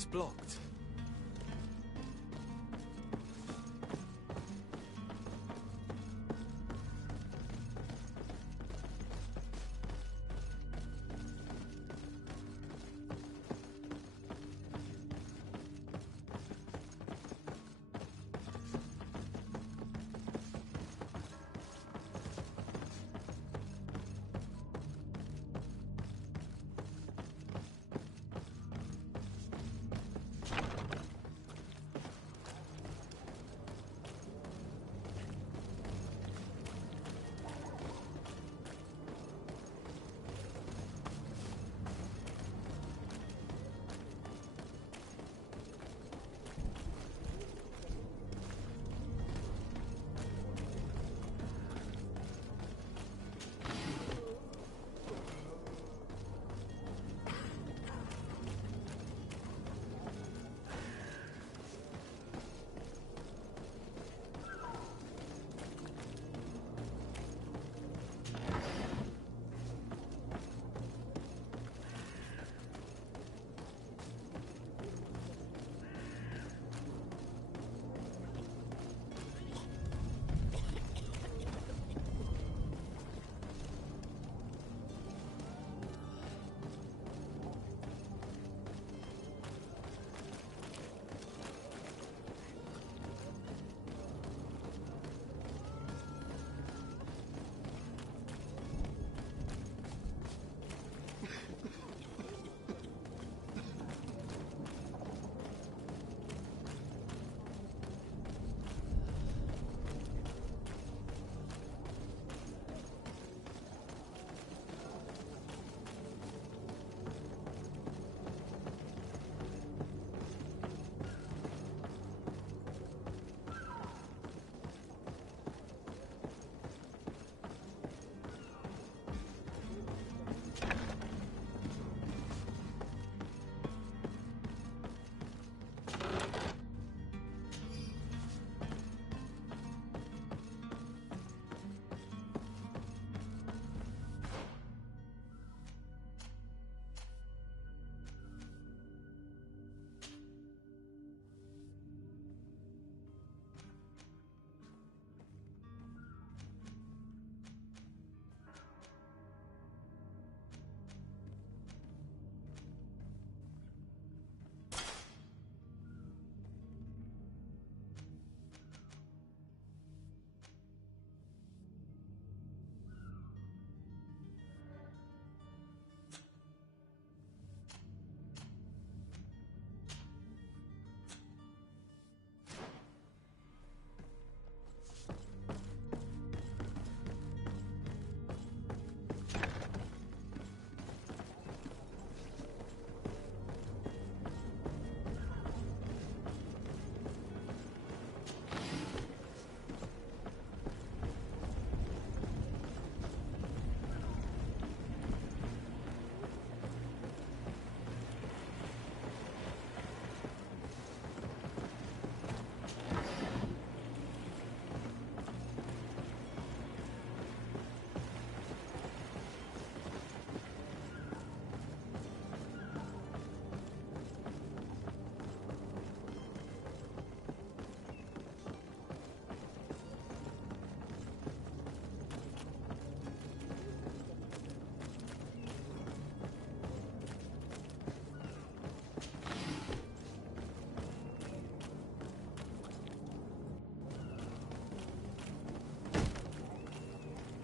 It's blocked.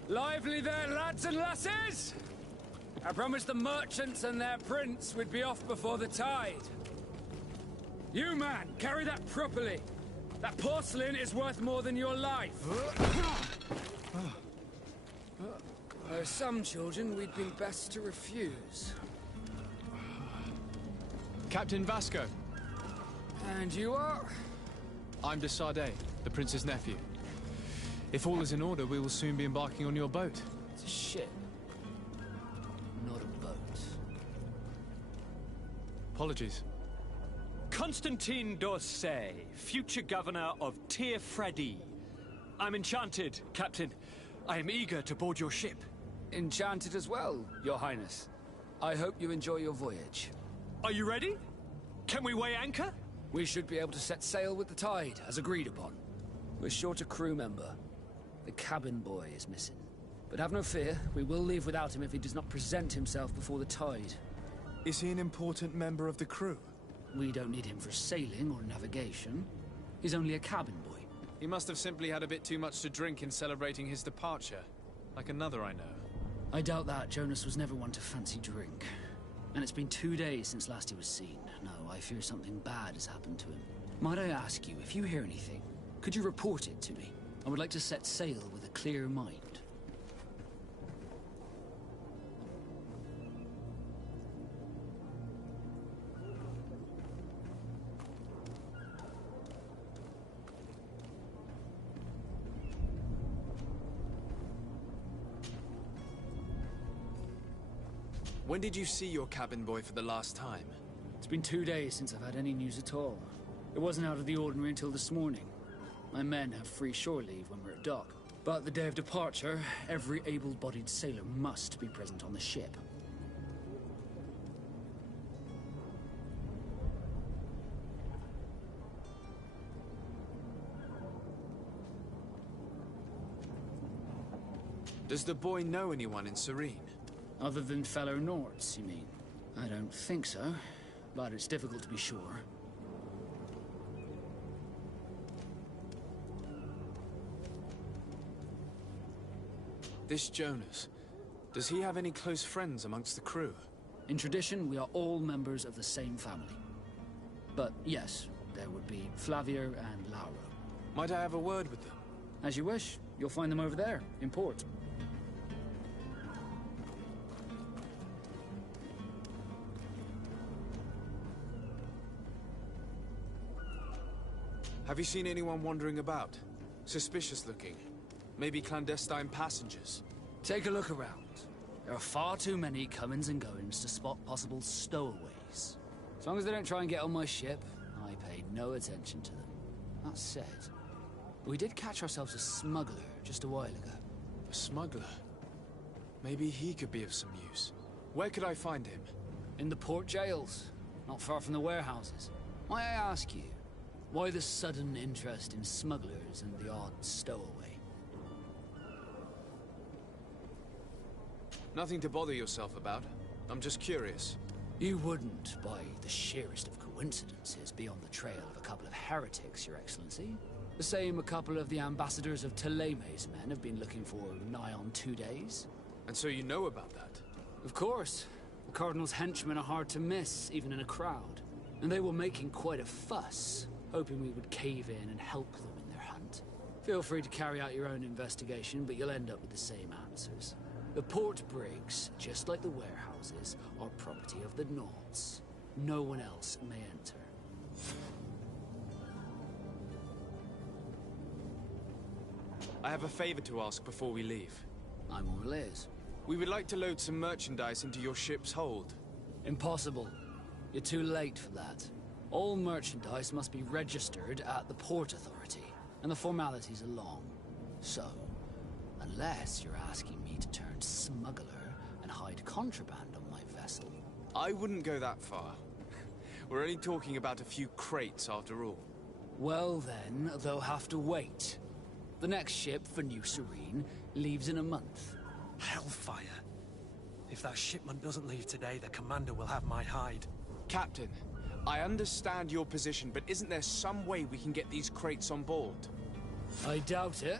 Lively there, lads and lasses! I promised the merchants and their prince we'd be off before the tide. You, man, carry that properly. That porcelain is worth more than your life. There are some children we'd be best to refuse. Captain Vasco. And you are? I'm de Sardet, the prince's nephew. If all is in order, we will soon be embarking on your boat. It's a ship, not a boat. Apologies. Constantine d'Orsay, future governor of Tir-Freddy. I'm enchanted, Captain. I am eager to board your ship. Enchanted as well, Your Highness. I hope you enjoy your voyage. Are you ready? Can we weigh anchor? We should be able to set sail with the tide, as agreed upon. We're short a crew member. The cabin boy is missing. But have no fear, we will leave without him if he does not present himself before the tide. Is he an important member of the crew? We don't need him for sailing or navigation. He's only a cabin boy. He must have simply had a bit too much to drink in celebrating his departure. Like another I know. I doubt that. Jonas was never one to fancy drink. And it's been 2 days since last he was seen. No, I fear something bad has happened to him. Might I ask you, if you hear anything, could you report it to me? I would like to set sail with a clear mind. When did you see your cabin boy for the last time? It's been 2 days since I've had any news at all. It wasn't out of the ordinary until this morning. My men have free shore leave when we're at dock. But the day of departure, every able-bodied sailor must be present on the ship. Does the boy know anyone in Serene? Other than fellow Nords, you mean? I don't think so, but it's difficult to be sure. This Jonas, does he have any close friends amongst the crew? In tradition, we are all members of the same family. But yes, there would be Flavio and Lauro. Might I have a word with them? As you wish. You'll find them over there, in port. Have you seen anyone wandering about? Suspicious looking. Maybe clandestine passengers? Take a look around. There are far too many comings and goings to spot possible stowaways. As long as they don't try and get on my ship, I pay no attention to them. That said, we did catch ourselves a smuggler just a while ago. A smuggler? Maybe he could be of some use. Where could I find him? In the port jails, not far from the warehouses. Might I ask you, why the sudden interest in smugglers and the odd stowaway? Nothing to bother yourself about. I'm just curious. You wouldn't, by the sheerest of coincidences, be on the trail of a couple of heretics, Your Excellency. The same a couple of the ambassadors of Ptolemy's men have been looking for nigh on 2 days. And so you know about that? Of course. The Cardinal's henchmen are hard to miss, even in a crowd. And they were making quite a fuss, hoping we would cave in and help them in their hunt. Feel free to carry out your own investigation, but you'll end up with the same answers. The port brigs, just like the warehouses, are property of the Nords. No one else may enter. I have a favor to ask before we leave. I'm all ears. We would like to load some merchandise into your ship's hold. Impossible. You're too late for that. All merchandise must be registered at the Port Authority, and the formalities are long. So, unless you're asking me to turn smuggler and hide contraband on my vessel. I wouldn't go that far. We're only talking about a few crates after all. Well then, they'll have to wait. The next ship for New Serene leaves in a month. Hellfire. If that shipment doesn't leave today, the commander will have my hide. Captain, I understand your position, but isn't there some way we can get these crates on board? I doubt it.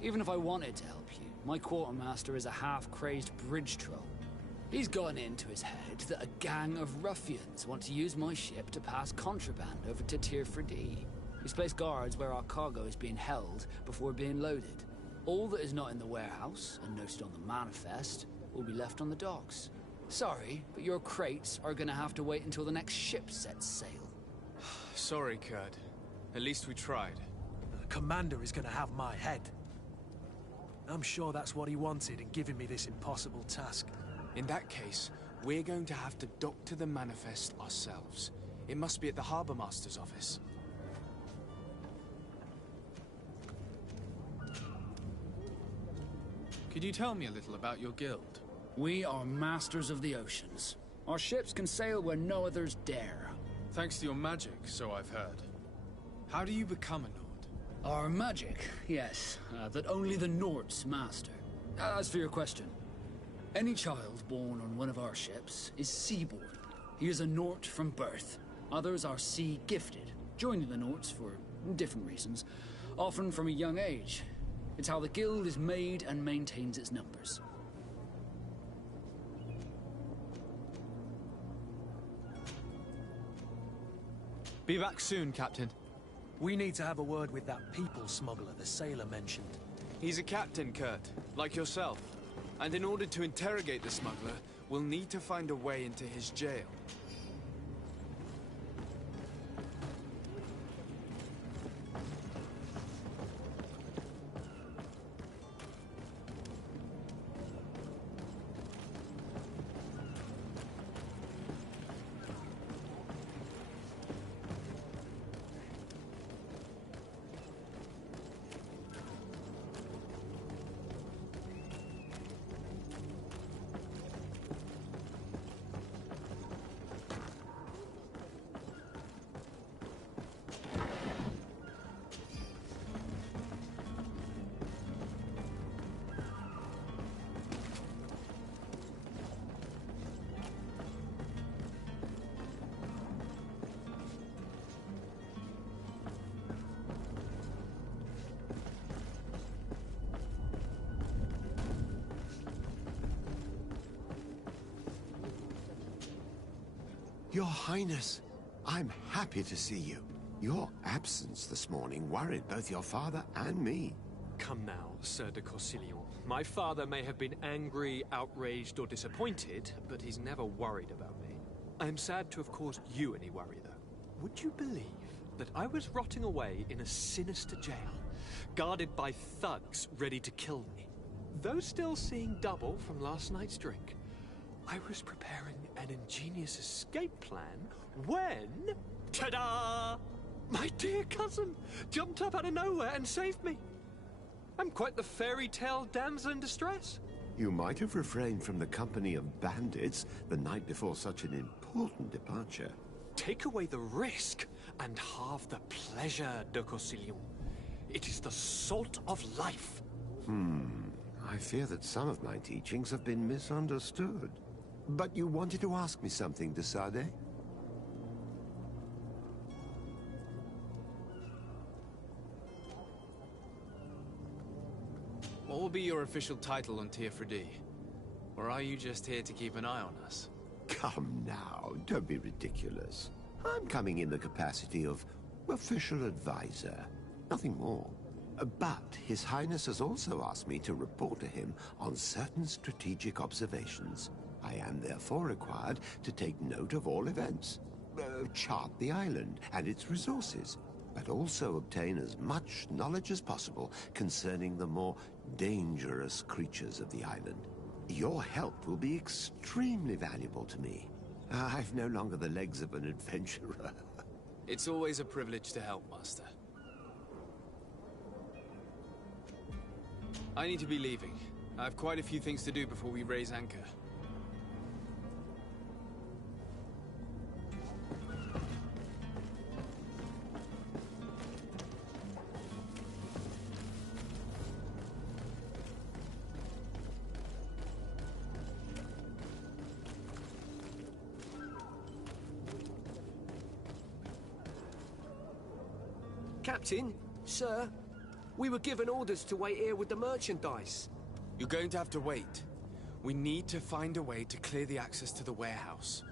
Even if I wanted to help you, my quartermaster is a half-crazed bridge troll. He's gotten into his head that a gang of ruffians want to use my ship to pass contraband over to Tires Greedfall. He's placed guards where our cargo is being held before being loaded. All that is not in the warehouse, and noted on the manifest, will be left on the docks. Sorry, but your crates are gonna have to wait until the next ship sets sail. Sorry, Kurt. At least we tried. The commander is gonna have my head. I'm sure that's what he wanted in giving me this impossible task. In that case, we're going to have to dock to the manifest ourselves. It must be at the Harbour Master's office. Could you tell me a little about your guild? We are masters of the oceans. Our ships can sail where no others dare. Thanks to your magic, so I've heard. How do you become a Nord? Our magic, yes, that only the Nords master. As for your question, any child born on one of our ships is seaborn. He is a Nord from birth. Others are sea-gifted, joining the Nords for different reasons, often from a young age. It's how the guild is made and maintains its numbers. Be back soon, Captain. We need to have a word with that people smuggler the sailor mentioned. He's a captain, Kurt, like yourself. And in order to interrogate the smuggler, we'll need to find a way into his jail. Your Highness, I'm happy to see you. Your absence this morning worried both your father and me. Come now, Sir de Corsilion. My father may have been angry, outraged, or disappointed, but he's never worried about me. I am sad to have caused you any worry, though. Would you believe that I was rotting away in a sinister jail, guarded by thugs ready to kill me? Though still seeing double from last night's drink, I was preparing an ingenious escape plan when... ta-da! My dear cousin jumped up out of nowhere and saved me. I'm quite the fairy tale damsel in distress. You might have refrained from the company of bandits the night before such an important departure. Take away the risk and halve the pleasure, de Corsilion. It is the salt of life. I fear that some of my teachings have been misunderstood. But you wanted to ask me something, de Sade? What will be your official title on Tier 4D? Or are you just here to keep an eye on us? Come now, don't be ridiculous. I'm coming in the capacity of official advisor, nothing more. But His Highness has also asked me to report to him on certain strategic observations. I am therefore required to take note of all events, chart the island and its resources, but also obtain as much knowledge as possible concerning the more dangerous creatures of the island. Your help will be extremely valuable to me. I've no longer the legs of an adventurer. It's always a privilege to help, Master. I need to be leaving. I have quite a few things to do before we raise anchor. Captain, sir, we were given orders to wait here with the merchandise. You're going to have to wait. We need to find a way to clear the access to the warehouse.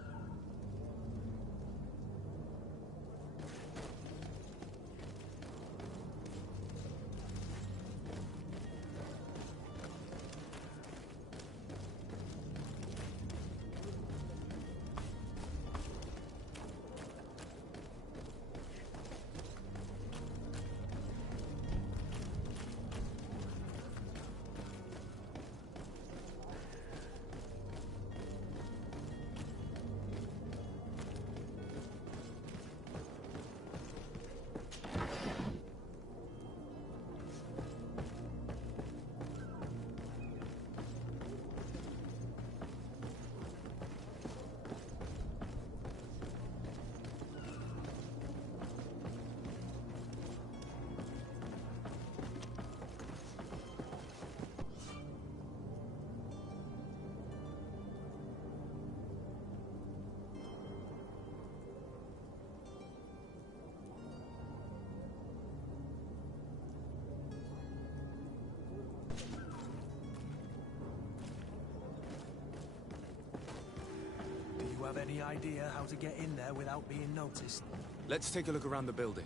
have any idea how to get in there without being noticed? Let's take a look around the building.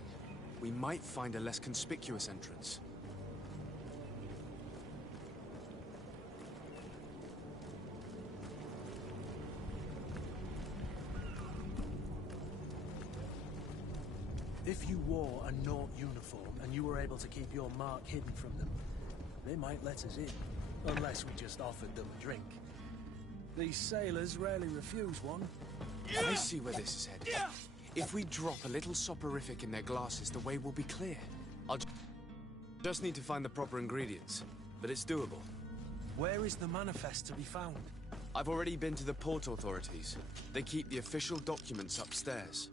We might find a less conspicuous entrance. If you wore a Naught uniform and you were able to keep your mark hidden from them, they might let us in. Unless we just offered them a drink. These sailors rarely refuse one. I see where this is headed. If we drop a little soporific in their glasses, the way will be clear. I'll just need to find the proper ingredients, but it's doable. Where is the manifest to be found? I've already been to the port authorities. They keep the official documents upstairs.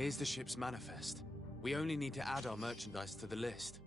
Here's the ship's manifest. We only need to add our merchandise to the list.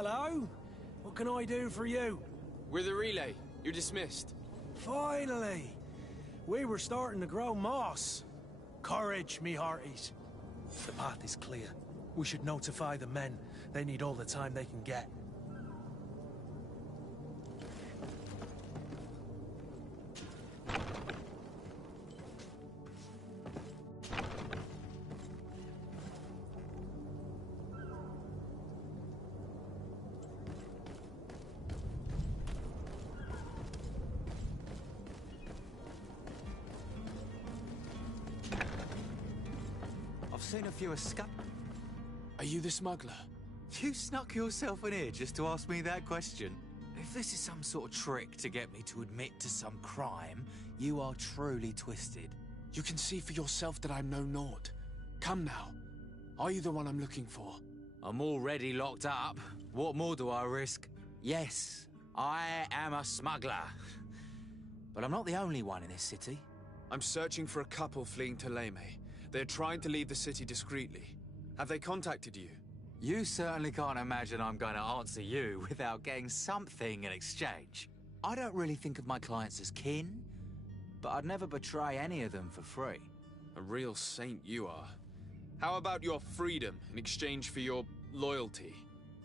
Hello? What can I do for you? We're the relay. You're dismissed. Finally! We were starting to grow moss. Courage, me hearties. The path is clear. We should notify the men. They need all the time they can get. I've seen a few escape. Are you the smuggler? You snuck yourself in here just to ask me that question. If this is some sort of trick to get me to admit to some crime, you are truly twisted. You can see for yourself that I'm no naught. Come now. Are you the one I'm looking for? I'm already locked up. What more do I risk? Yes, I am a smuggler. But I'm not the only one in this city. I'm searching for a couple fleeing to Leme. They're trying to leave the city discreetly. Have they contacted you? You certainly can't imagine I'm going to answer you without getting something in exchange. I don't really think of my clients as kin, but I'd never betray any of them for free. A real saint you are. How about your freedom in exchange for your loyalty?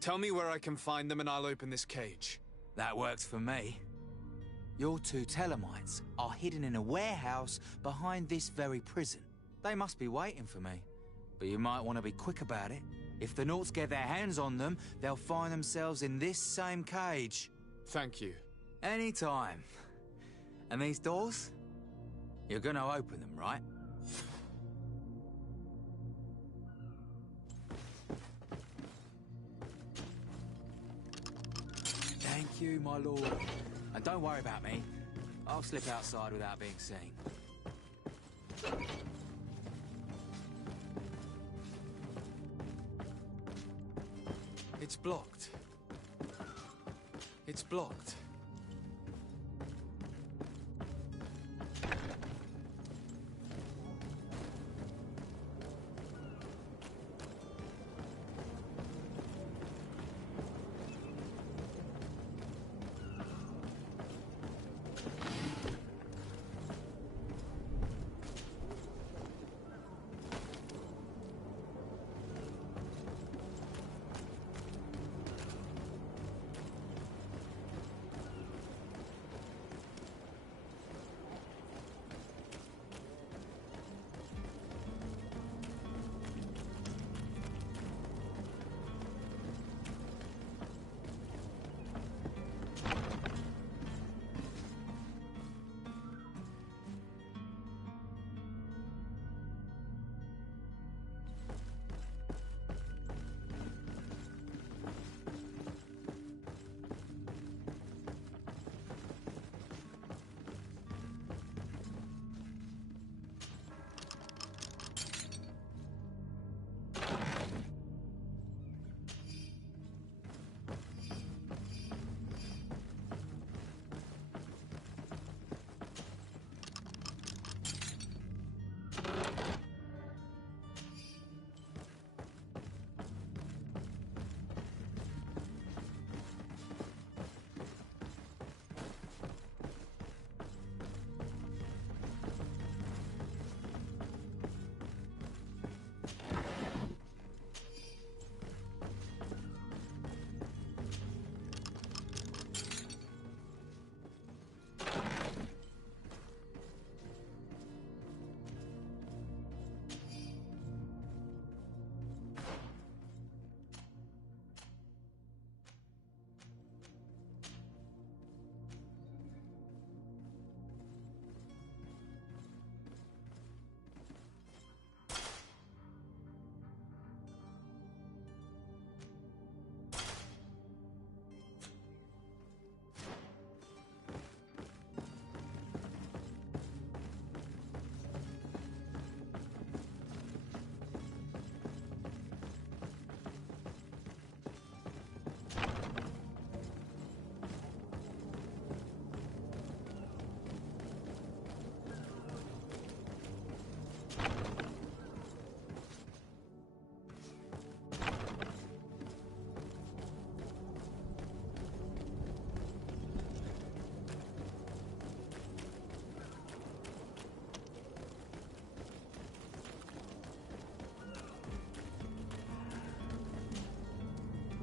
Tell me where I can find them and I'll open this cage. That works for me. Your two Telemites are hidden in a warehouse behind this very prison. They must be waiting for me, but you might want to be quick about it. If the Nauts get their hands on them, they'll find themselves in this same cage. Thank you. Anytime. And these doors? You're gonna open them, right? Thank you, my lord. And don't worry about me. I'll slip outside without being seen. It's blocked. It's blocked.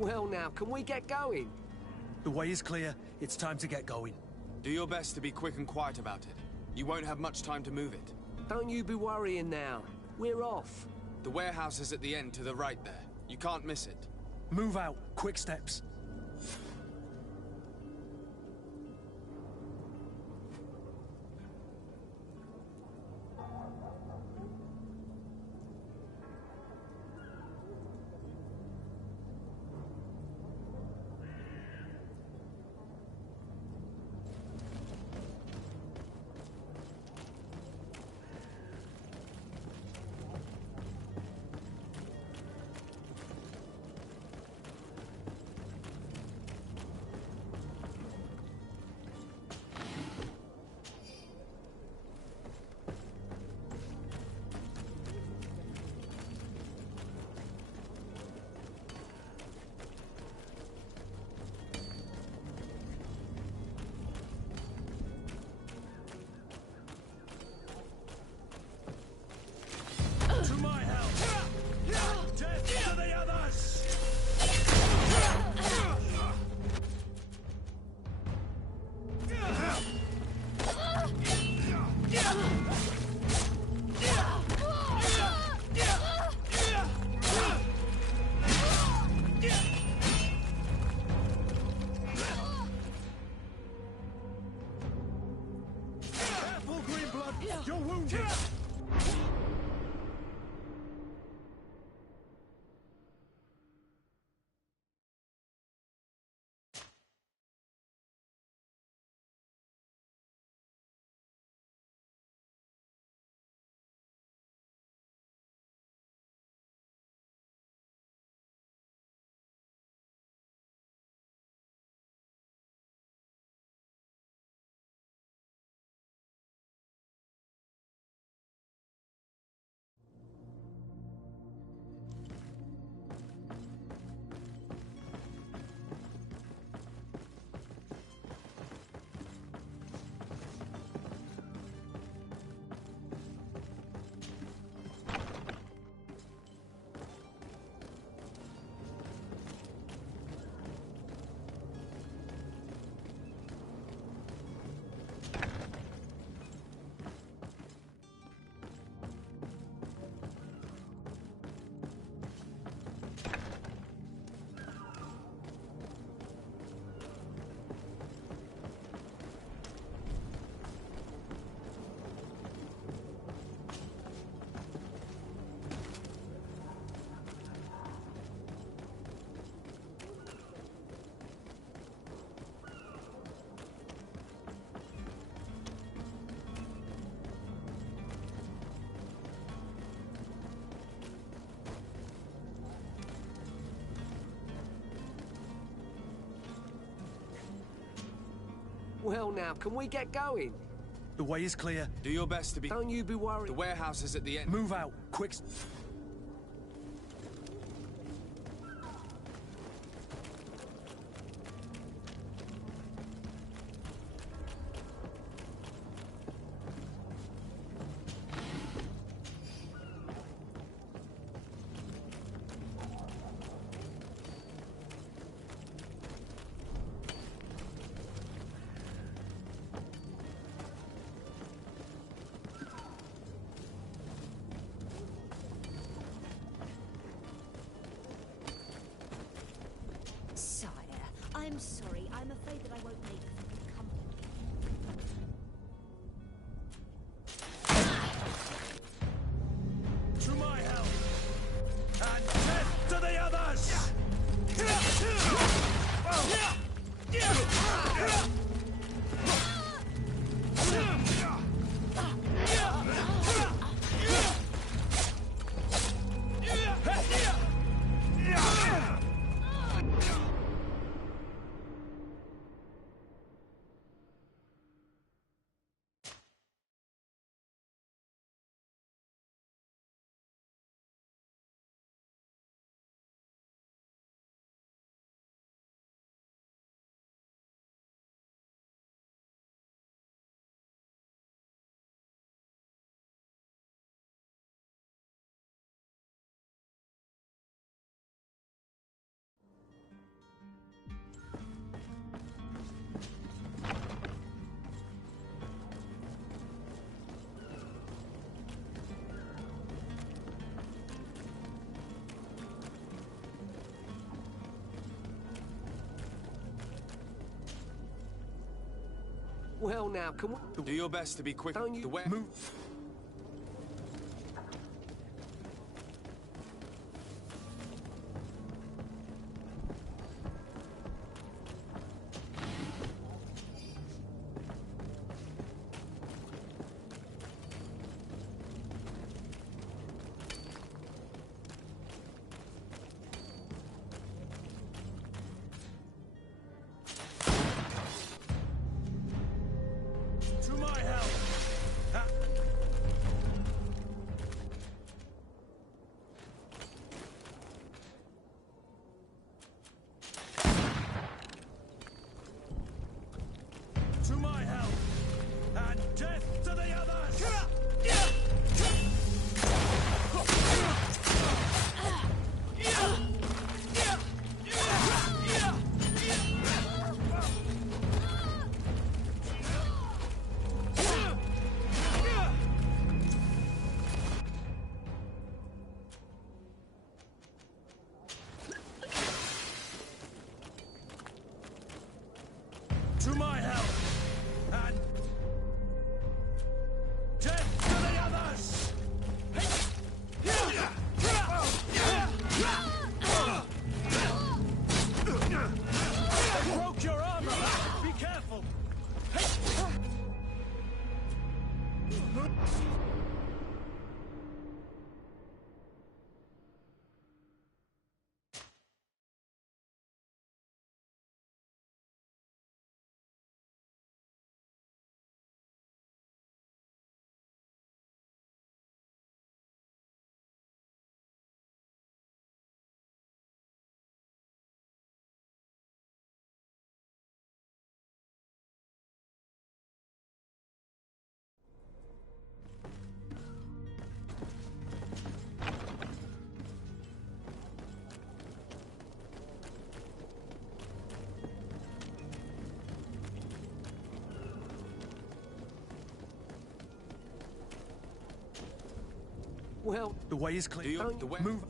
Well now, can we get going? The way is clear. It's time to get going. Do your best to be quick and quiet about it. You won't have much time to move it. Don't you be worrying now. We're off. The warehouse is at the end to the right there. You can't miss it. Move out. Quick steps. To my help! Death to the others! Careful, Greenblood! You're wounded! Well now, can we get going? The way is clear. Do your best to be... Don't you be worried. The warehouse is at the end. Move out. Quick. Sire, I'm sorry. I'm afraid that I won't make company. To my help! And death to the others! Well, now, can we... Do your best to be quick. Don't you... The way... Move. To my help! Ha! To my help! And death to the others! To my help! And death to the others! They broke your armor! Be careful! Well, The way is clear. Don't- The way... Move.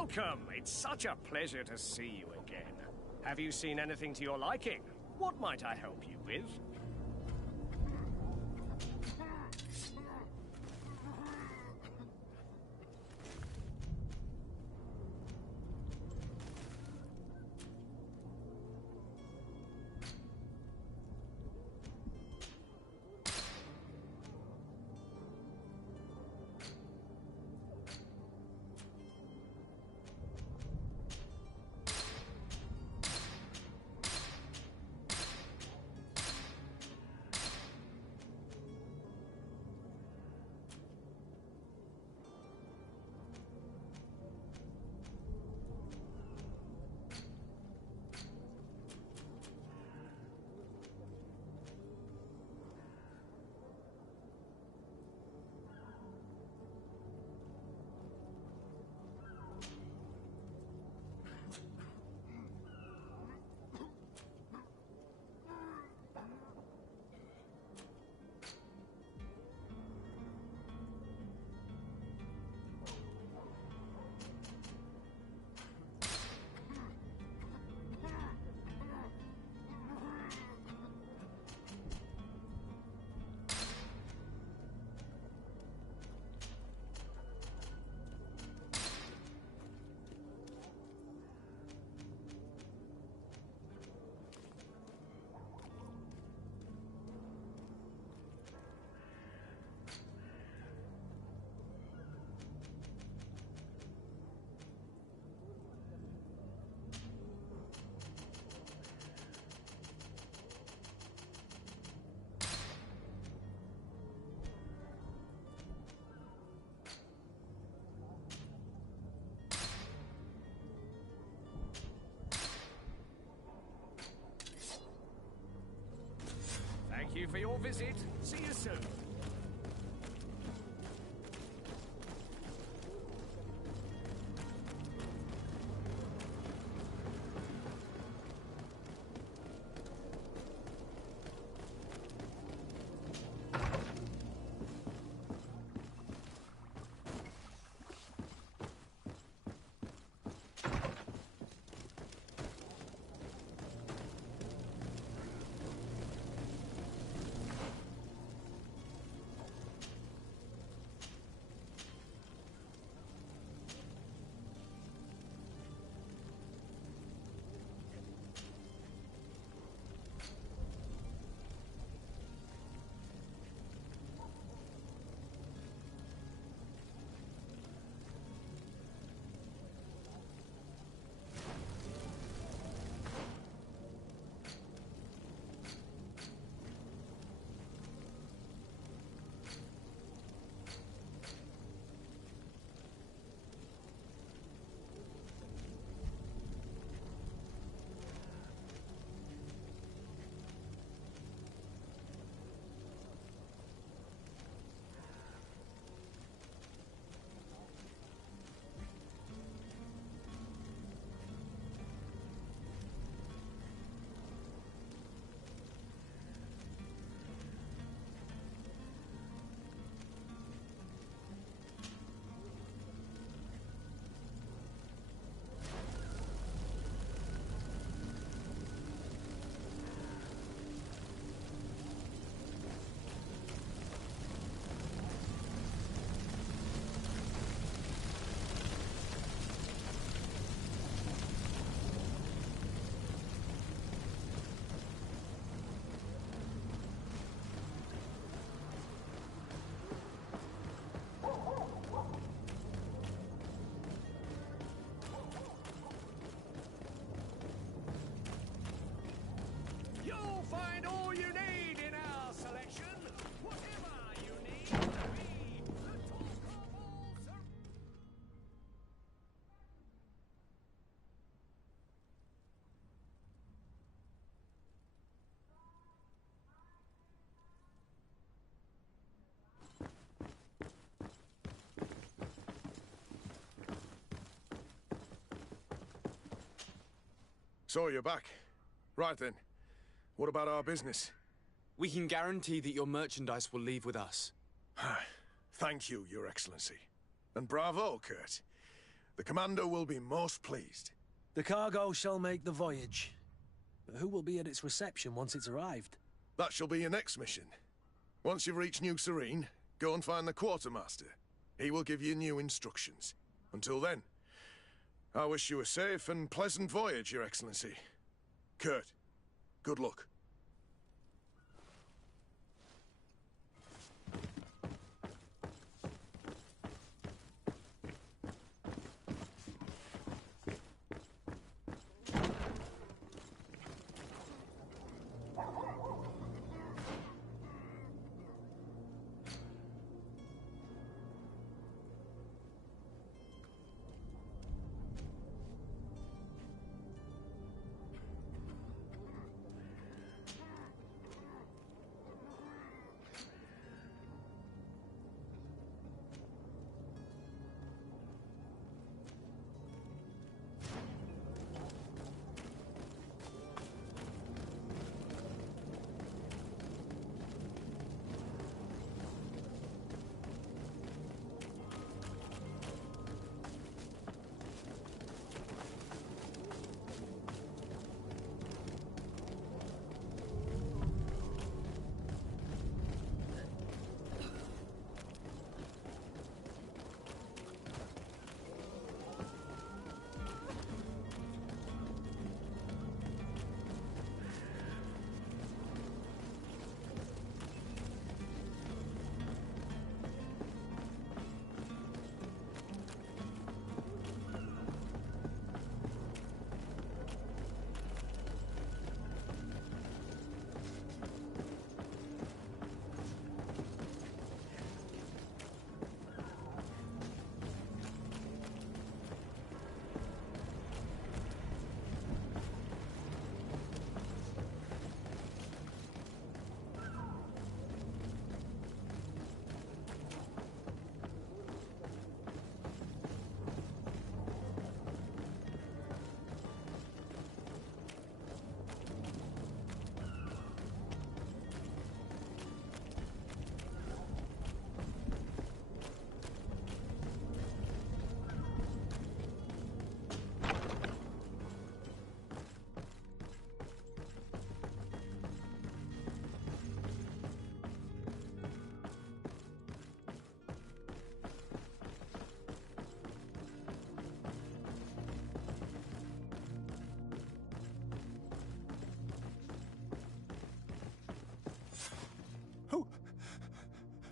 Welcome! It's such a pleasure to see you again. Have you seen anything to your liking? What might I help you with? Thank you for your visit. See you soon. So you're back. Right then. What about our business? We can guarantee that your merchandise will leave with us. Thank you, Your Excellency. And bravo, Kurt. The commander will be most pleased. The cargo shall make the voyage. But who will be at its reception once it's arrived? That shall be your next mission. Once you've reached New Serene, go and find the quartermaster. He will give you new instructions. Until then, I wish you a safe and pleasant voyage, Your Excellency. Kurt, good luck.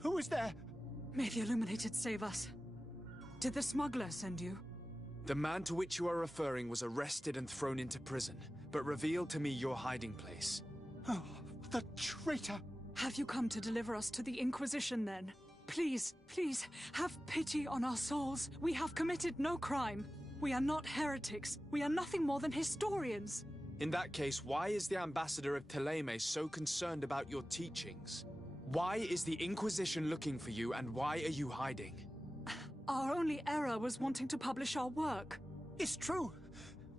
Who is there? May the Illuminated save us. Did the smuggler send you? The man to which you are referring was arrested and thrown into prison, but revealed to me your hiding place. Oh, the traitor! Have you come to deliver us to the Inquisition, then? Please, please, have pity on our souls. We have committed no crime. We are not heretics. We are nothing more than historians. In that case, why is the ambassador of Thélème so concerned about your teachings? Why is the Inquisition looking for you, and why are you hiding? Our only error was wanting to publish our work. It's true.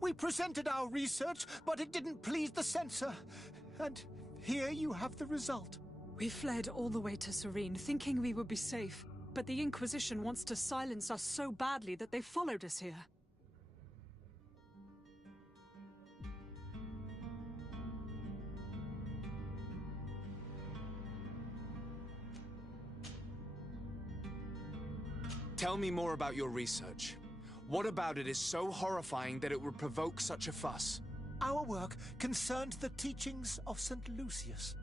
We presented our research, but it didn't please the censor. And here you have the result. We fled all the way to Serene, thinking we would be safe. But the Inquisition wants to silence us so badly that they followed us here. Tell me more about your research. What about it is so horrifying that it would provoke such a fuss? Our work concerned the teachings of St. Lucius.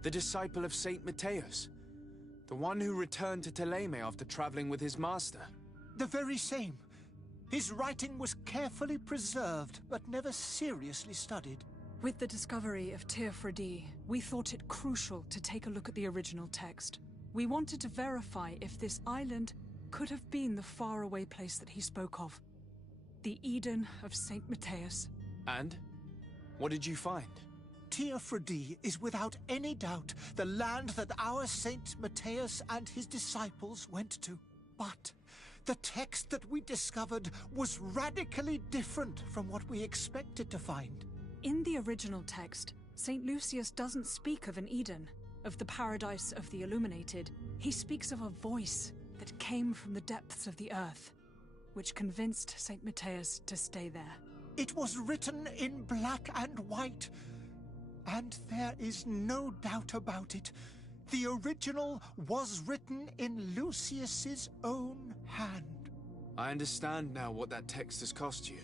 The disciple of St. Matthias? The one who returned to Thélème after traveling with his master? The very same. His writing was carefully preserved, but never seriously studied. With the discovery of Théophrodie, we thought it crucial to take a look at the original text. We wanted to verify if this island could have been the faraway place that he spoke of. The Eden of St. Matthias. And? What did you find? Théophrodie is without any doubt the land that our Saint Matthias and his disciples went to. But the text that we discovered was radically different from what we expected to find. In the original text, St. Lucius doesn't speak of an Eden, of the paradise of the Illuminated. He speaks of a voice that came from the depths of the earth. which convinced St. Matthias to stay there. It was written in black and white, and there is no doubt about it. The original was written in Lucius's own hand. I understand now what that text has cost you.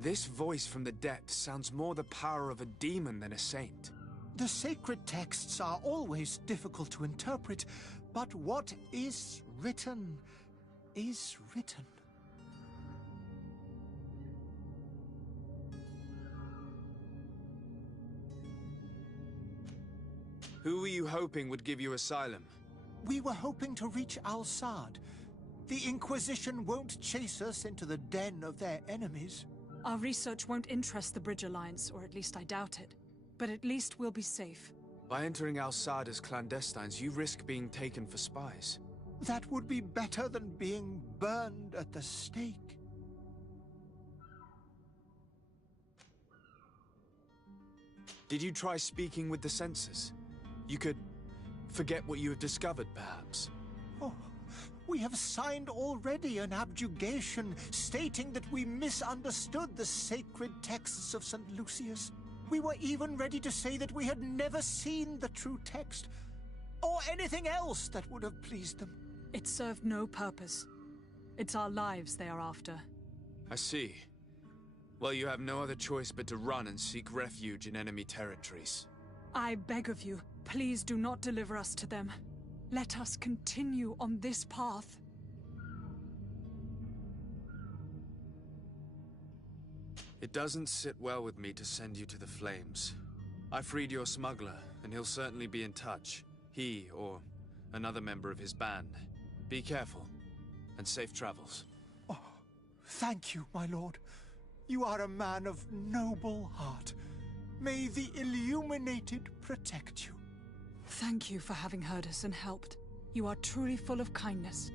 This voice from the depths sounds more the power of a demon than a saint. The sacred texts are always difficult to interpret, but what is written is written. Who were you hoping would give you asylum? We were hoping to reach Al-Sad. The Inquisition won't chase us into the den of their enemies. Our research won't interest the Bridge Alliance, or at least I doubt it. But at least we'll be safe. By entering Al-Sad as clandestines, you risk being taken for spies. That would be better than being burned at the stake. Did you try speaking with the censors? You could forget what you have discovered, perhaps. Oh, we have signed already an abjugation stating that we misunderstood the sacred texts of St. Lucius. We were even ready to say that we had never seen the true text, or anything else that would have pleased them. It served no purpose. It's our lives they are after. I see. Well, you have no other choice but to run and seek refuge in enemy territories. I beg of you, please do not deliver us to them. Let us continue on this path. It doesn't sit well with me to send you to the flames. I freed your smuggler, and he'll certainly be in touch. He, or another member of his band. Be careful, and safe travels. Oh, thank you, my lord. You are a man of noble heart. May the Illuminated protect you. Thank you for having heard us and helped. You are truly full of kindness.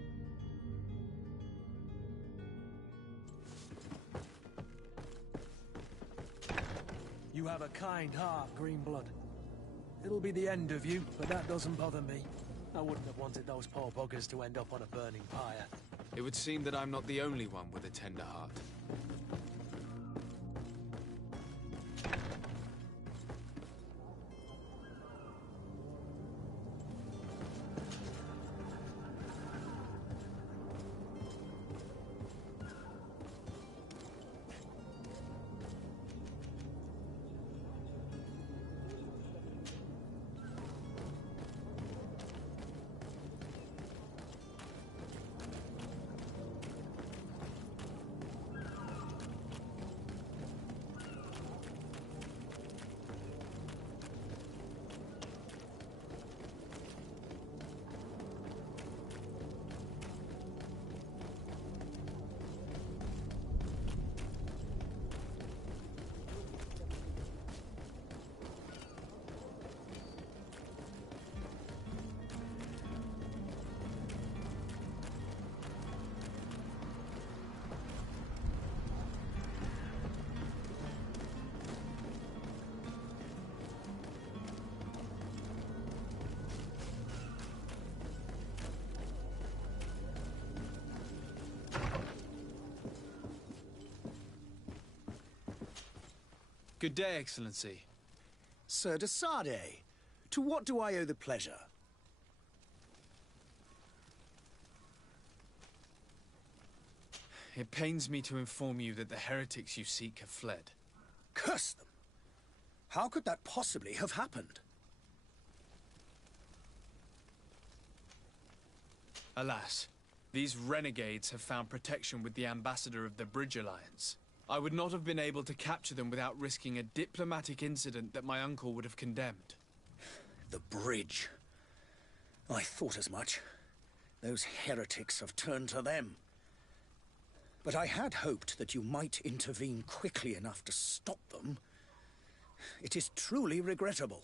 You have a kind heart, Greenblood. It'll be the end of you, but that doesn't bother me. I wouldn't have wanted those poor buggers to end up on a burning pyre. It would seem that I'm not the only one with a tender heart. Good day, Excellency. Sir de Sardet, to what do I owe the pleasure? It pains me to inform you that the heretics you seek have fled. Curse them! How could that possibly have happened? Alas, these renegades have found protection with the ambassador of the Bridge Alliance. I would not have been able to capture them without risking a diplomatic incident that my uncle would have condemned. The bridge. I thought as much. Those heretics have turned to them. But I had hoped that you might intervene quickly enough to stop them. It is truly regrettable.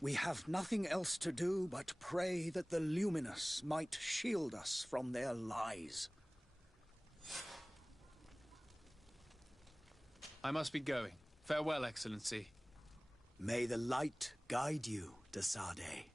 We have nothing else to do but pray that the Luminous might shield us from their lies. I must be going. Farewell, Excellency. May the light guide you, de Sardet.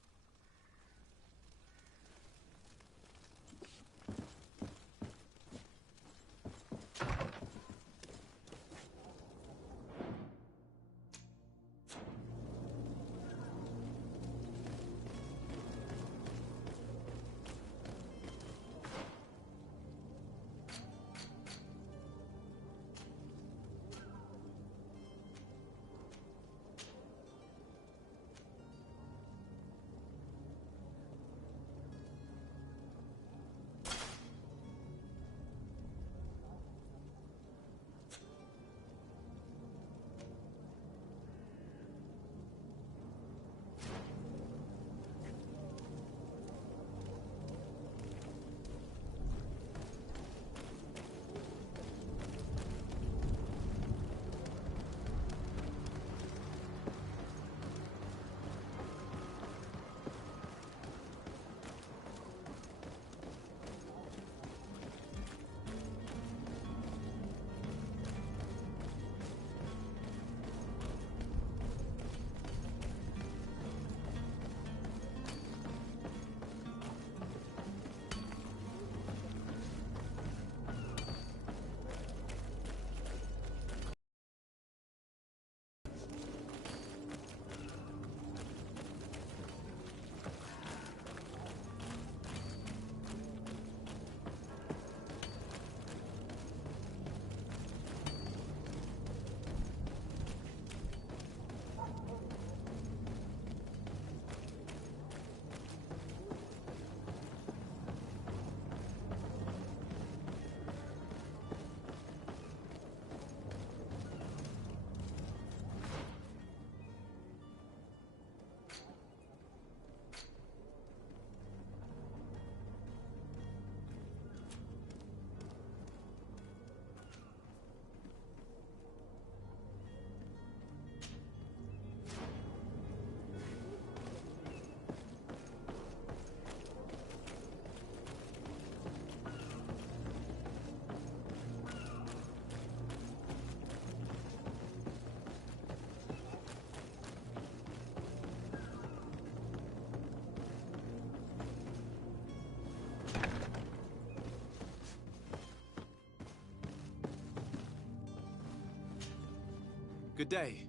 Good day.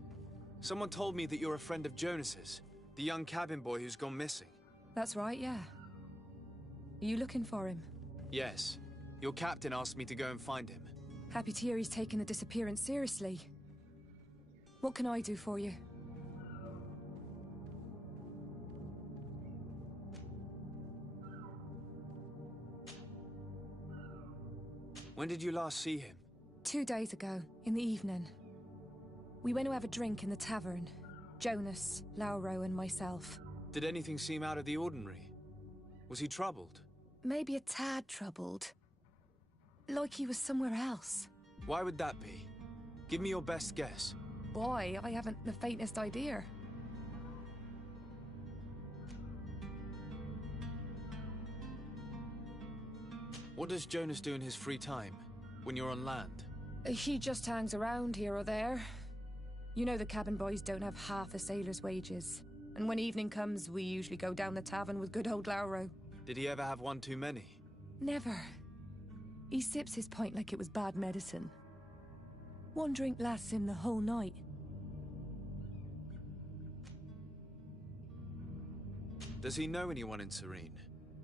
Someone told me that you're a friend of Jonas's, the young cabin boy who's gone missing. That's right, yeah. Are you looking for him? Yes. Your captain asked me to go and find him. Happy to hear he's taken the disappearance seriously. What can I do for you? When did you last see him? 2 days ago, in the evening. We went to have a drink in the tavern. Jonas, Lauro, and myself. Did anything seem out of the ordinary? Was he troubled? Maybe a tad troubled. Like he was somewhere else. Why would that be? Give me your best guess. Boy, I haven't the faintest idea. What does Jonas do in his free time, when you're on land? He just hangs around here or there. You know the cabin boys don't have half a sailor's wages. And when evening comes, we usually go down the tavern with good old Lauro. Did he ever have one too many? Never. He sips his pint like it was bad medicine. One drink lasts him the whole night. Does he know anyone in Serene?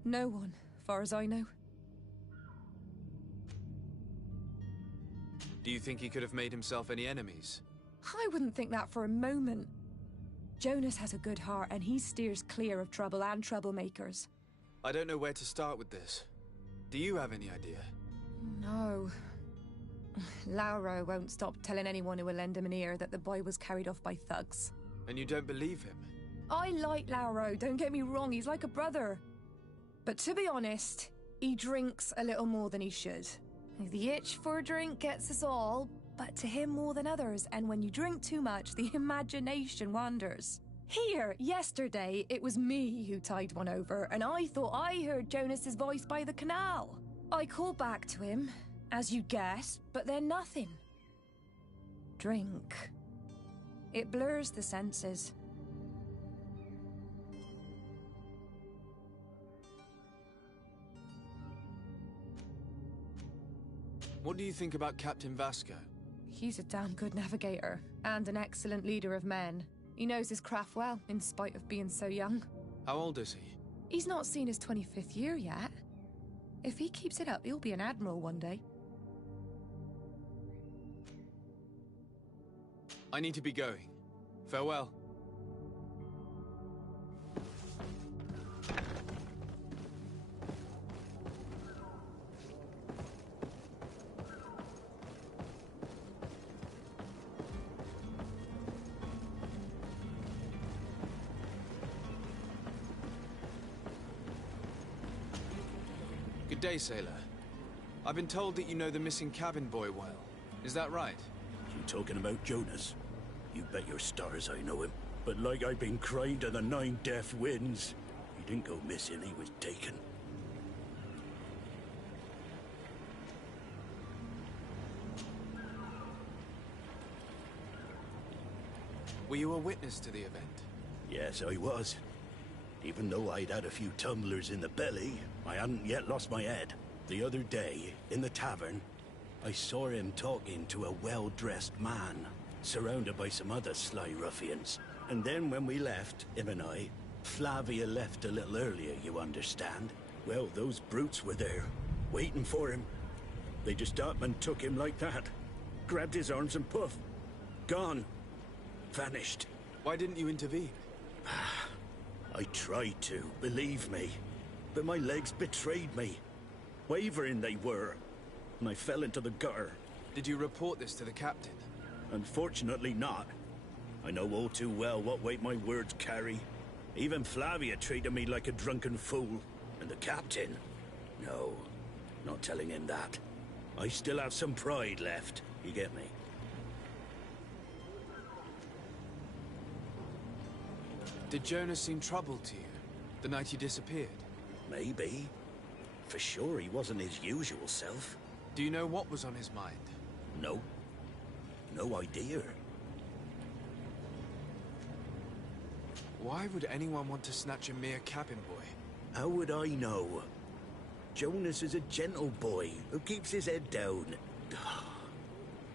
No one, far as I know. Do you think he could have made himself any enemies? I wouldn't think that for a moment. Jonas has a good heart and he steers clear of trouble and troublemakers. I don't know where to start with this. Do you have any idea? No. Lauro won't stop telling anyone who will lend him an ear that the boy was carried off by thugs. And you don't believe him? I like Lauro, don't get me wrong, he's like a brother. But to be honest, he drinks a little more than he should. The itch for a drink gets us all, but to him more than others, and when you drink too much, the imagination wanders. Here, yesterday, it was me who tied one over, and I thought I heard Jonas's voice by the canal. I called back to him, as you'd guess, but then nothing. Drink. It blurs the senses. What do you think about Captain Vasco? He's a damn good navigator, and an excellent leader of men. He knows his craft well, in spite of being so young. How old is he? He's not seen his 25th year yet. If he keeps it up, he'll be an admiral one day. I need to be going. Farewell. Good day, sailor. I've been told that you know the missing cabin boy well. Is that right? You talking about Jonas? You bet your stars I know him. But like I've been crying to the 9 deaf winds, he didn't go missing, he was taken. Were you a witness to the event? Yes, I was. Even though I'd had a few tumblers in the belly, I hadn't yet lost my head. The other day, in the tavern, I saw him talking to a well-dressed man, surrounded by some other sly ruffians. And then when we left, him and I, Flavia left a little earlier, you understand? Well, those brutes were there, waiting for him. They just up and took him like that. Grabbed his arms and poof. Gone. Vanished. Why didn't you intervene? I tried to, believe me. But my legs betrayed me. Wavering they were. And I fell into the gutter. Did you report this to the captain? Unfortunately not. I know all too well what weight my words carry. Even Flavia treated me like a drunken fool. And the captain? No, not telling him that. I still have some pride left, you get me? Did Jonas seem troubled to you, the night he disappeared? Maybe. For sure he wasn't his usual self. Do you know what was on his mind? No. No idea. Why would anyone want to snatch a mere cabin boy? How would I know? Jonas is a gentle boy who keeps his head down.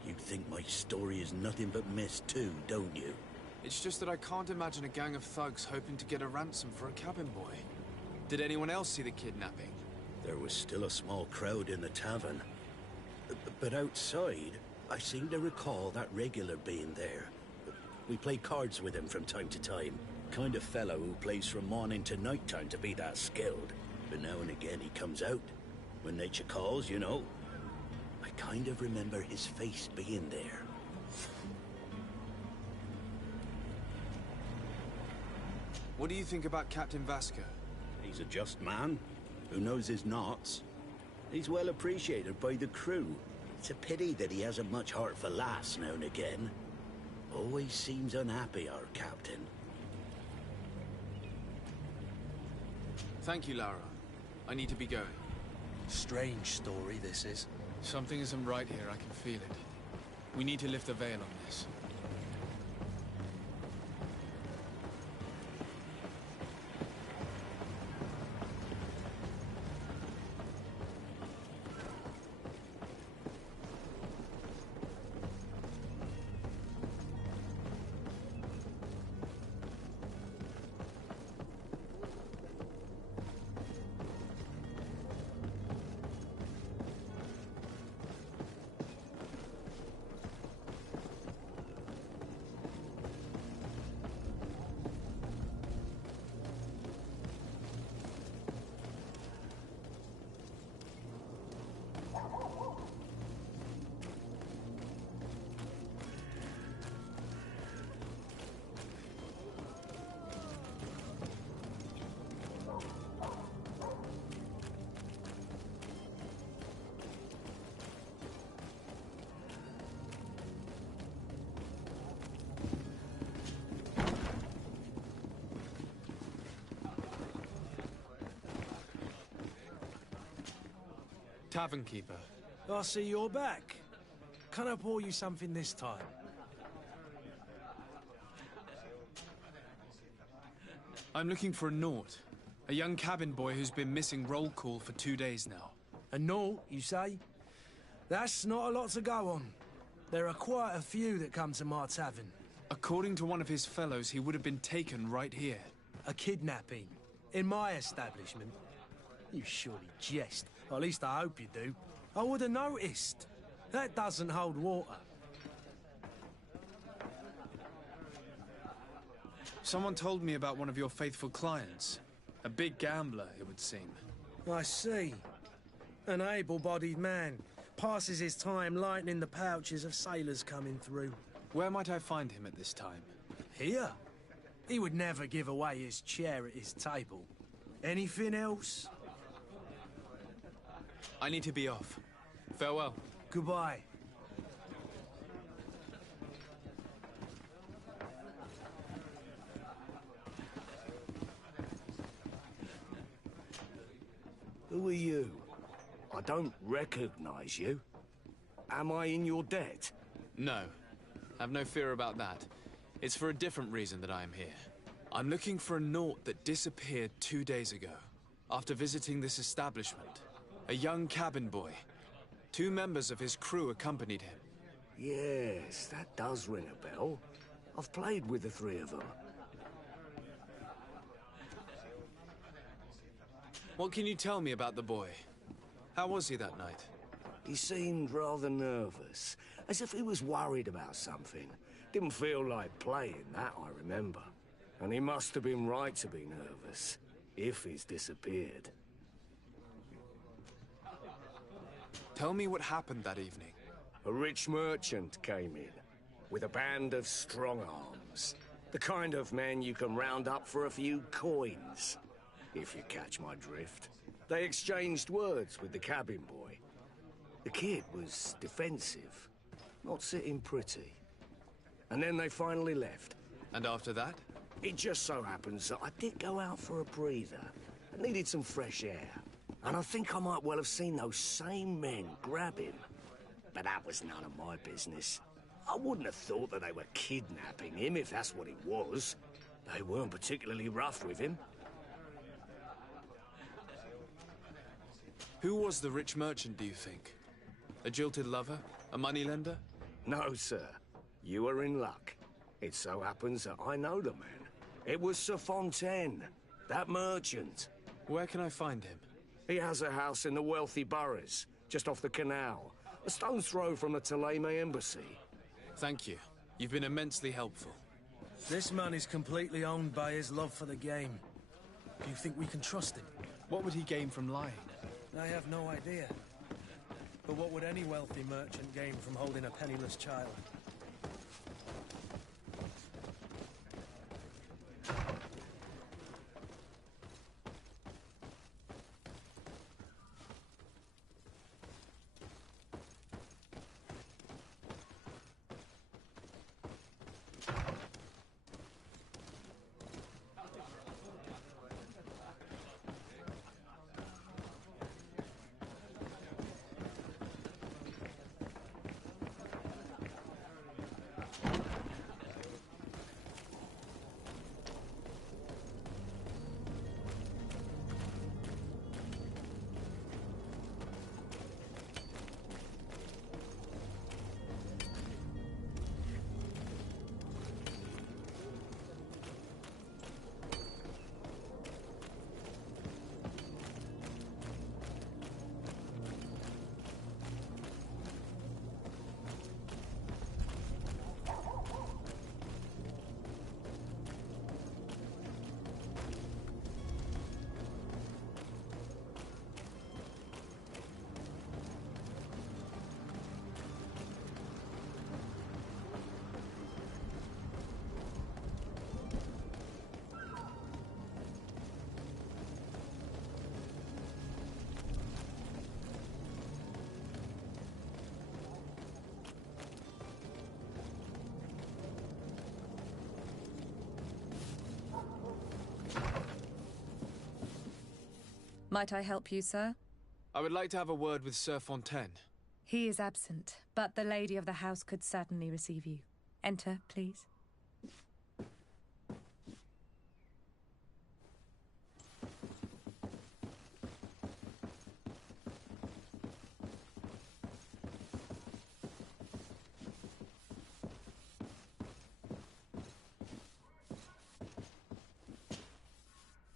You'd think my story is nothing but mist too, don't you? It's just that I can't imagine a gang of thugs hoping to get a ransom for a cabin boy. Did anyone else see the kidnapping? There was still a small crowd in the tavern. But outside, I seem to recall that regular being there. We play cards with him from time to time. Kind of fellow who plays from morning to night time to be that skilled. But now and again he comes out. When nature calls, you know. I kind of remember his face being there. What do you think about Captain Vasco? He's a just man who knows his knots. He's well appreciated by the crew. It's a pity that he hasn't much heart for laughs now and again. Always seems unhappy, our captain. Thank you, Lara. I need to be going. Strange story, this is. Something isn't right here, I can feel it. We need to lift the veil on this. Tavern keeper. I see you're back. Can I pour you something this time? I'm looking for a Naut. A young cabin boy who's been missing roll call for 2 days now. A Naut, you say? That's not a lot to go on. There are quite a few that come to my tavern. According to one of his fellows, he would have been taken right here. A kidnapping? In my establishment? You surely jest. Or at least I hope you do. I would have noticed. That doesn't hold water. Someone told me about one of your faithful clients. A big gambler, it would seem. I see. An able-bodied man. Passes his time lightening the pouches of sailors coming through. Where might I find him at this time? Here? He would never give away his chair at his table. Anything else? I need to be off. Farewell. Goodbye. Who are you? I don't recognize you. Am I in your debt? No. Have no fear about that. It's for a different reason that I am here. I'm looking for a Naut that disappeared 2 days ago, after visiting this establishment. A young cabin boy. 2 members of his crew accompanied him. Yes, that does ring a bell. I've played with the 3 of them. What can you tell me about the boy? How was he that night? He seemed rather nervous, as if he was worried about something. Didn't feel like playing, that I remember. And he must have been right to be nervous, if he's disappeared. Tell me what happened that evening. A rich merchant came in, with a band of strong arms. The kind of men you can round up for a few coins, if you catch my drift. They exchanged words with the cabin boy. The kid was defensive, not sitting pretty. And then they finally left. And after that? It just so happens that I did go out for a breather. I needed some fresh air. And I think I might well have seen those same men grab him. But that was none of my business. I wouldn't have thought that they were kidnapping him, if that's what it was. They weren't particularly rough with him. Who was the rich merchant, do you think? A jilted lover? A moneylender? No, sir. You are in luck. It so happens that I know the man. It was Sir Fontaine, that merchant. Where can I find him? He has a house in the wealthy boroughs, just off the canal. A stone's throw from the Theleme embassy. Thank you. You've been immensely helpful. This man is completely owned by his love for the game. Do you think we can trust him? What would he gain from lying? I have no idea. But what would any wealthy merchant gain from holding a penniless child? Might I help you, sir? I would like to have a word with Sir Fontaine. He is absent, but the lady of the house could certainly receive you. Enter, please.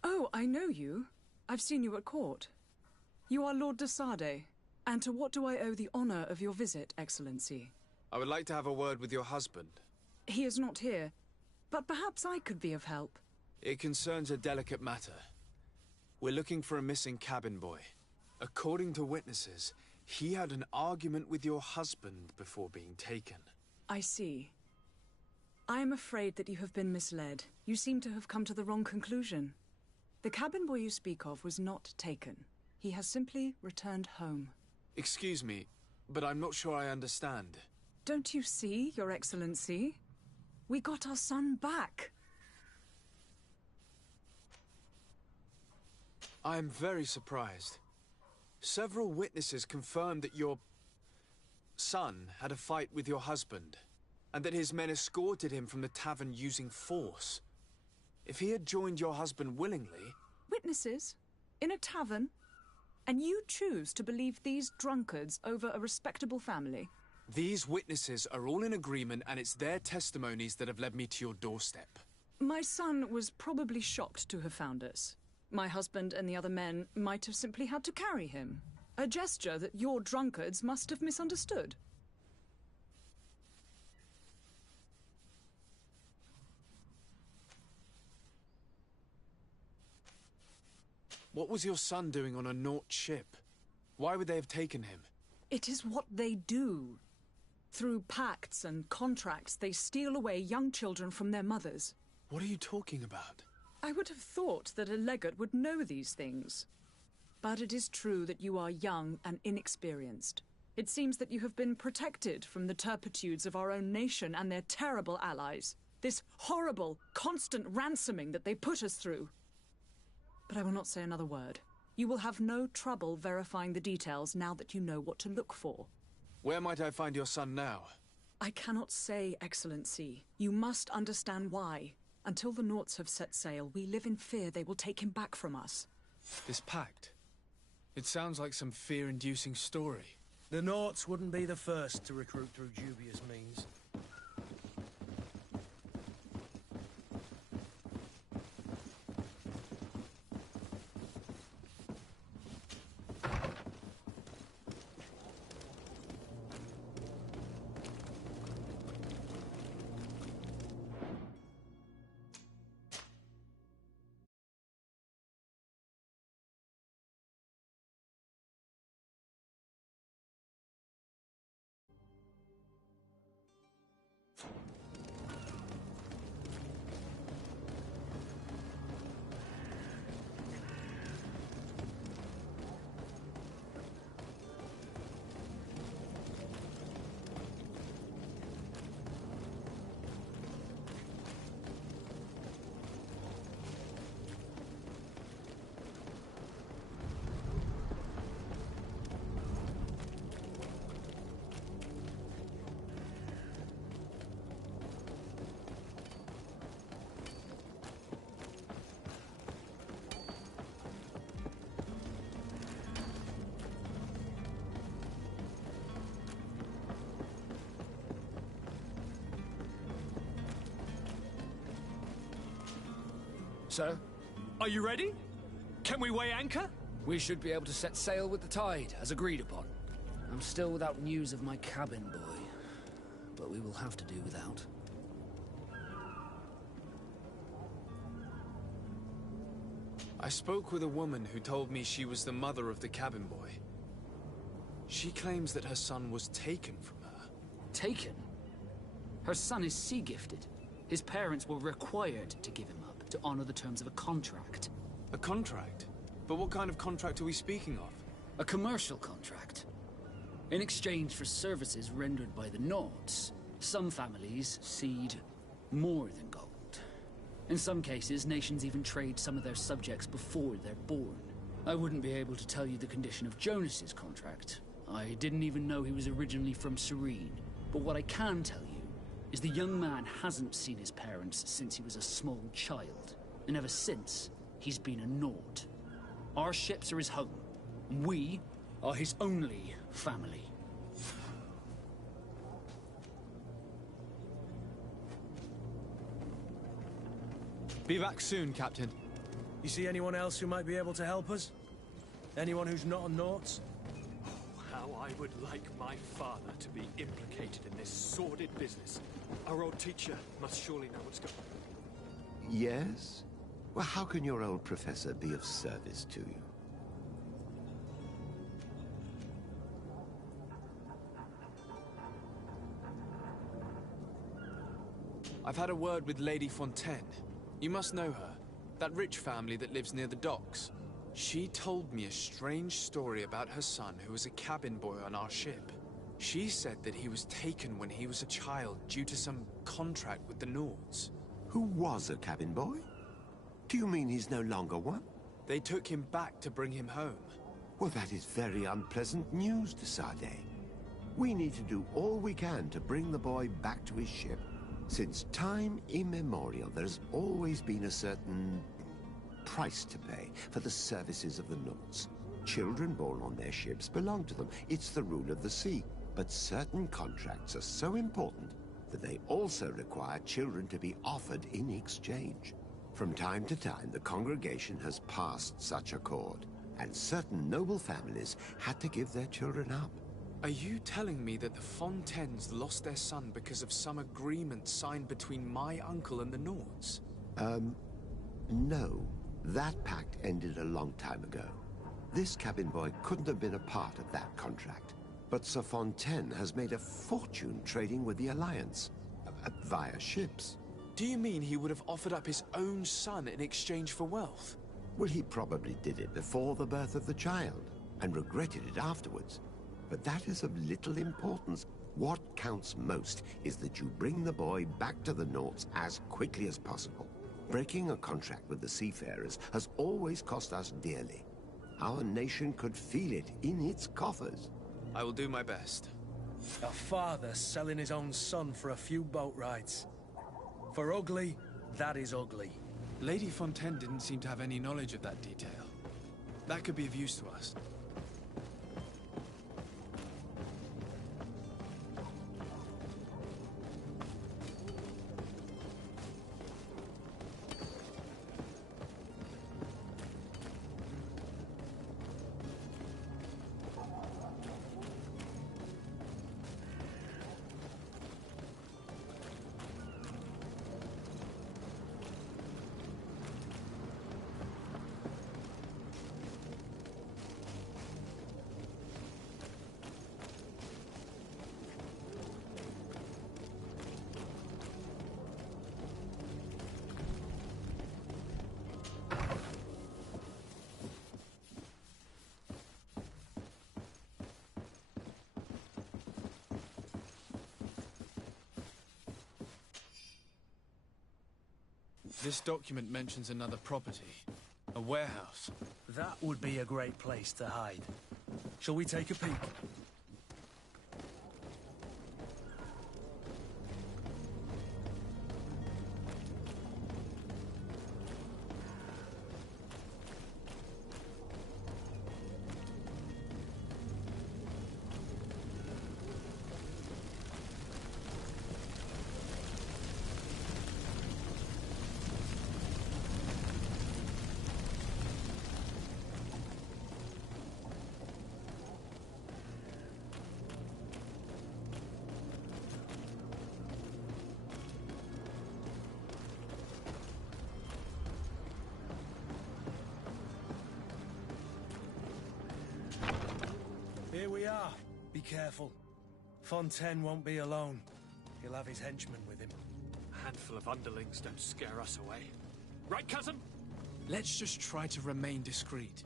Oh, I know you. I've seen you at court. You are Lord de Sade. And to what do I owe the honor of your visit, Excellency? I would like to have a word with your husband. He is not here, but perhaps I could be of help. It concerns a delicate matter. We're looking for a missing cabin boy. According to witnesses, he had an argument with your husband before being taken. I see. I am afraid that you have been misled. You seem to have come to the wrong conclusion. The cabin boy you speak of was not taken. He has simply returned home. Excuse me, but I'm not sure I understand. Don't you see, Your Excellency? We got our son back. I am very surprised. Several witnesses confirmed that your son had a fight with your husband, and that his men escorted him from the tavern using force. If he had joined your husband willingly... Witnesses? In a tavern? And you choose to believe these drunkards over a respectable family? These witnesses are all in agreement, and it's their testimonies that have led me to your doorstep. My son was probably shocked to have found us. My husband and the other men might have simply had to carry him. A gesture that your drunkards must have misunderstood. What was your son doing on a Naut ship? Why would they have taken him? It is what they do. Through pacts and contracts, they steal away young children from their mothers. What are you talking about? I would have thought that a legate would know these things. But it is true that you are young and inexperienced. It seems that you have been protected from the turpitudes of our own nation and their terrible allies. This horrible, constant ransoming that they put us through. But I will not say another word. You will have no trouble verifying the details now that you know what to look for. Where might I find your son now? I cannot say, Excellency. You must understand why. Until the Nauts have set sail, we live in fear they will take him back from us. This pact? It sounds like some fear-inducing story. The Nauts wouldn't be the first to recruit through dubious means. Sir? Are you ready? Can we weigh anchor? We should be able to set sail with the tide, as agreed upon. I'm still without news of my cabin boy, but we will have to do without. I spoke with a woman who told me she was the mother of the cabin boy. She claims that her son was taken from her. Taken? Her son is sea-gifted. His parents were required to give him up to honor the terms of a contract. A contract? But what kind of contract are we speaking of? A commercial contract. In exchange for services rendered by the Nords, some families cede more than gold. In some cases, nations even trade some of their subjects before they're born. I wouldn't be able to tell you the condition of Jonas's contract. I didn't even know he was originally from Serene. But what I can tell you is the young man hasn't seen his parents since he was a small child. And ever since, he's been a Nord. Our ships are his home. We are his only family. Be back soon, Captain. You see anyone else who might be able to help us? Anyone who's not a Nauts? Oh, how I would like my father to be implicated in this sordid business. Our old teacher must surely know what's going on. Yes? Well, how can your old professor be of service to you? I've had a word with Lady Fontaine. You must know her. That rich family that lives near the docks. She told me a strange story about her son who was a cabin boy on our ship. She said that he was taken when he was a child due to some contract with the Nords. Who was a cabin boy? Do you mean he's no longer one? They took him back to bring him home. Well, that is very unpleasant news, de Sade. We need to do all we can to bring the boy back to his ship. Since time immemorial, there's always been a certain price to pay for the services of the Nords. Children born on their ships belong to them. It's the rule of the sea. But certain contracts are so important that they also require children to be offered in exchange. From time to time, the congregation has passed such accord, and certain noble families had to give their children up. Are you telling me that the Fontaines lost their son because of some agreement signed between my uncle and the Nords? No. That pact ended a long time ago. This cabin boy couldn't have been a part of that contract. But Sir Fontaine has made a fortune trading with the Alliance, via ships. Do you mean he would have offered up his own son in exchange for wealth? Well, he probably did it before the birth of the child, and regretted it afterwards. But that is of little importance. What counts most is that you bring the boy back to the Nords as quickly as possible. Breaking a contract with the seafarers has always cost us dearly. Our nation could feel it in its coffers. I will do my best. A father selling his own son for a few boat rides. For ugly, that is ugly. Lady Fontaine didn't seem to have any knowledge of that detail. That could be of use to us. This document mentions another property. A warehouse. That would be a great place to hide. Shall we take a peek? we are. Be careful. Fontaine won't be alone. He'll have his henchmen with him. A handful of underlings don't scare us away. Right, cousin? Let's just try to remain discreet.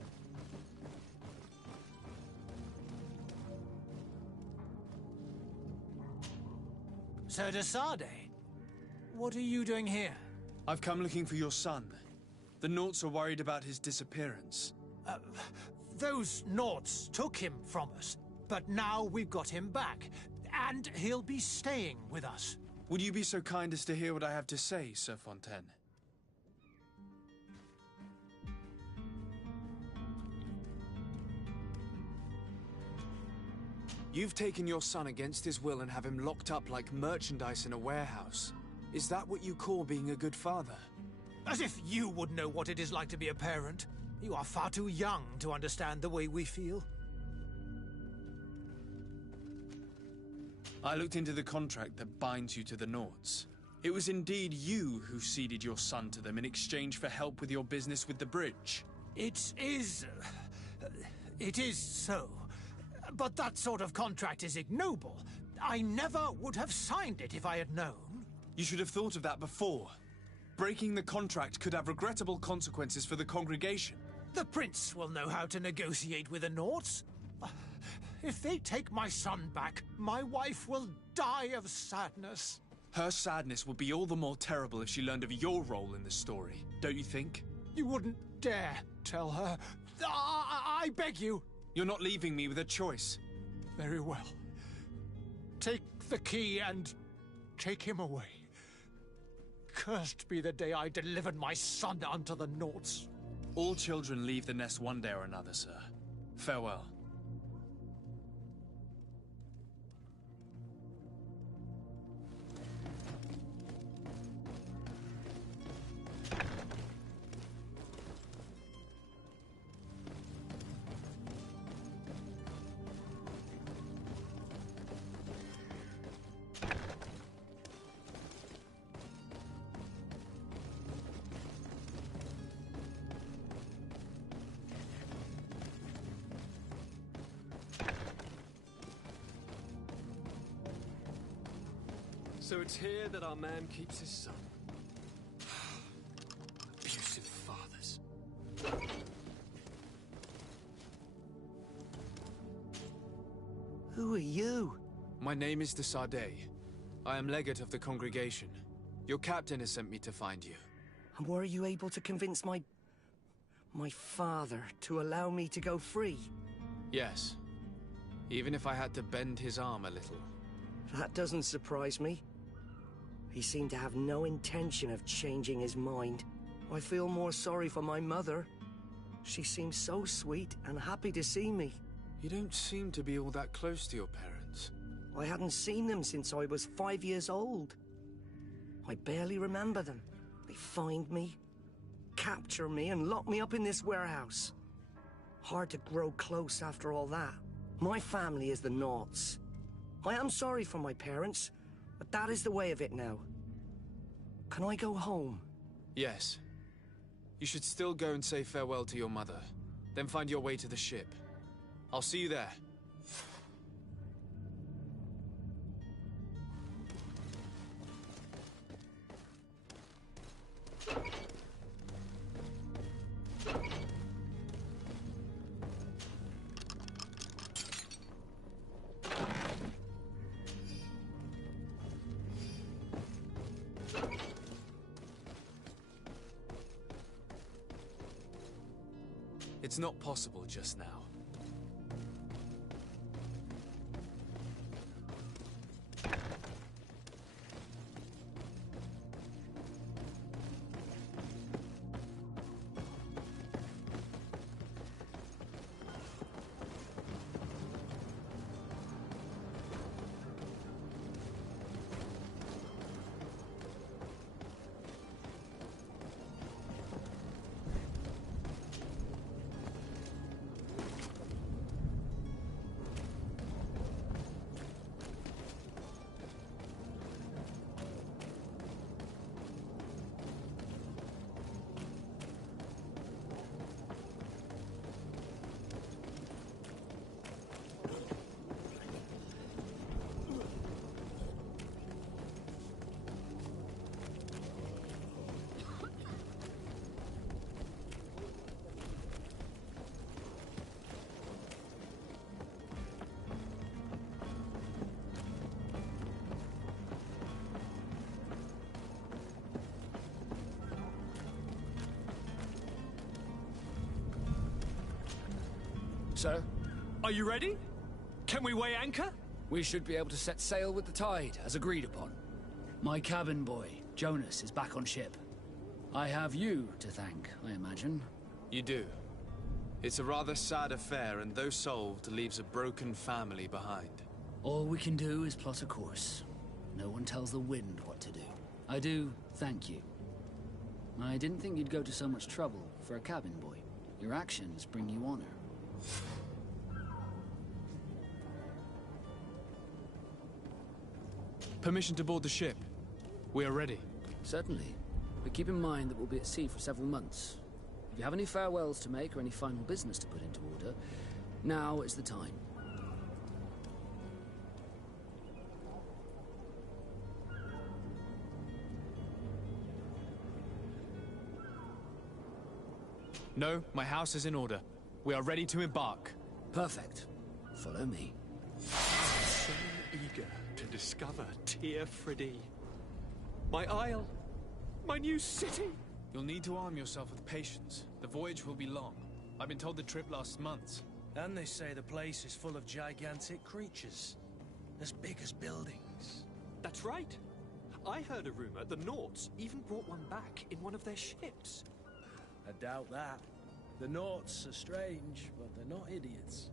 Sir de Sade, what are you doing here? I've come looking for your son. The Naughts are worried about his disappearance. Those Naughts took him from us, but now we've got him back, and he'll be staying with us. Would you be so kind as to hear what I have to say, Sir Fontaine? You've taken your son against his will and have him locked up like merchandise in a warehouse. Is that what you call being a good father? As if you would know what it is like to be a parent. You are far too young to understand the way we feel. I looked into the contract that binds you to the Naughts. It was indeed you who ceded your son to them in exchange for help with your business with the bridge. It is so. But that sort of contract is ignoble. I never would have signed it if I had known. You should have thought of that before. Breaking the contract could have regrettable consequences for the congregation. The Prince will know how to negotiate with the Naughts. If they take my son back, my wife will die of sadness. Her sadness would be all the more terrible if she learned of your role in the story, don't you think? You wouldn't dare tell her. I beg you. You're not leaving me with a choice. Very well. Take the key and take him away. Cursed be the day I delivered my son unto the Naughts. All children leave the nest one day or another, sir. Farewell. So it's here that our man keeps his son. Abusive fathers. Who are you? My name is de Sade. I am legate of the congregation. Your captain has sent me to find you. And were you able to convince my father to allow me to go free? Yes. Even if I had to bend his arm a little. That doesn't surprise me. He seemed to have no intention of changing his mind. I feel more sorry for my mother. She seems so sweet and happy to see me. You don't seem to be all that close to your parents. I hadn't seen them since I was 5 years old. I barely remember them. They find me, capture me, and lock me up in this warehouse. Hard to grow close after all that. My family is the Naughts. I am sorry for my parents, but that is the way of it now. Can I go home? Yes. You should still go and say farewell to your mother. Then find your way to the ship. I'll see you there. It's not possible just now. Sir? Are you ready? Can we weigh anchor? We should be able to set sail with the tide, as agreed upon. My cabin boy, Jonas, is back on ship. I have you to thank, I imagine. You do. It's a rather sad affair, and though solved, leaves a broken family behind. All we can do is plot a course. No one tells the wind what to do. I do thank you. I didn't think you'd go to so much trouble for a cabin boy. Your actions bring you honor. Permission to board the ship. We are ready. Certainly. But keep in mind that we'll be at sea for several months. If you have any farewells to make or any final business to put into order, now is the time. No, my house is in order. We are ready to embark. Perfect. Follow me. So eager to discover Tyr Freddy. My isle. My new city. You'll need to arm yourself with patience. The voyage will be long. I've been told the trip lasts months. And they say the place is full of gigantic creatures. As big as buildings. That's right. I heard a rumor the Nauts even brought one back in one of their ships. I doubt that. The Nauts are strange, but they're not idiots.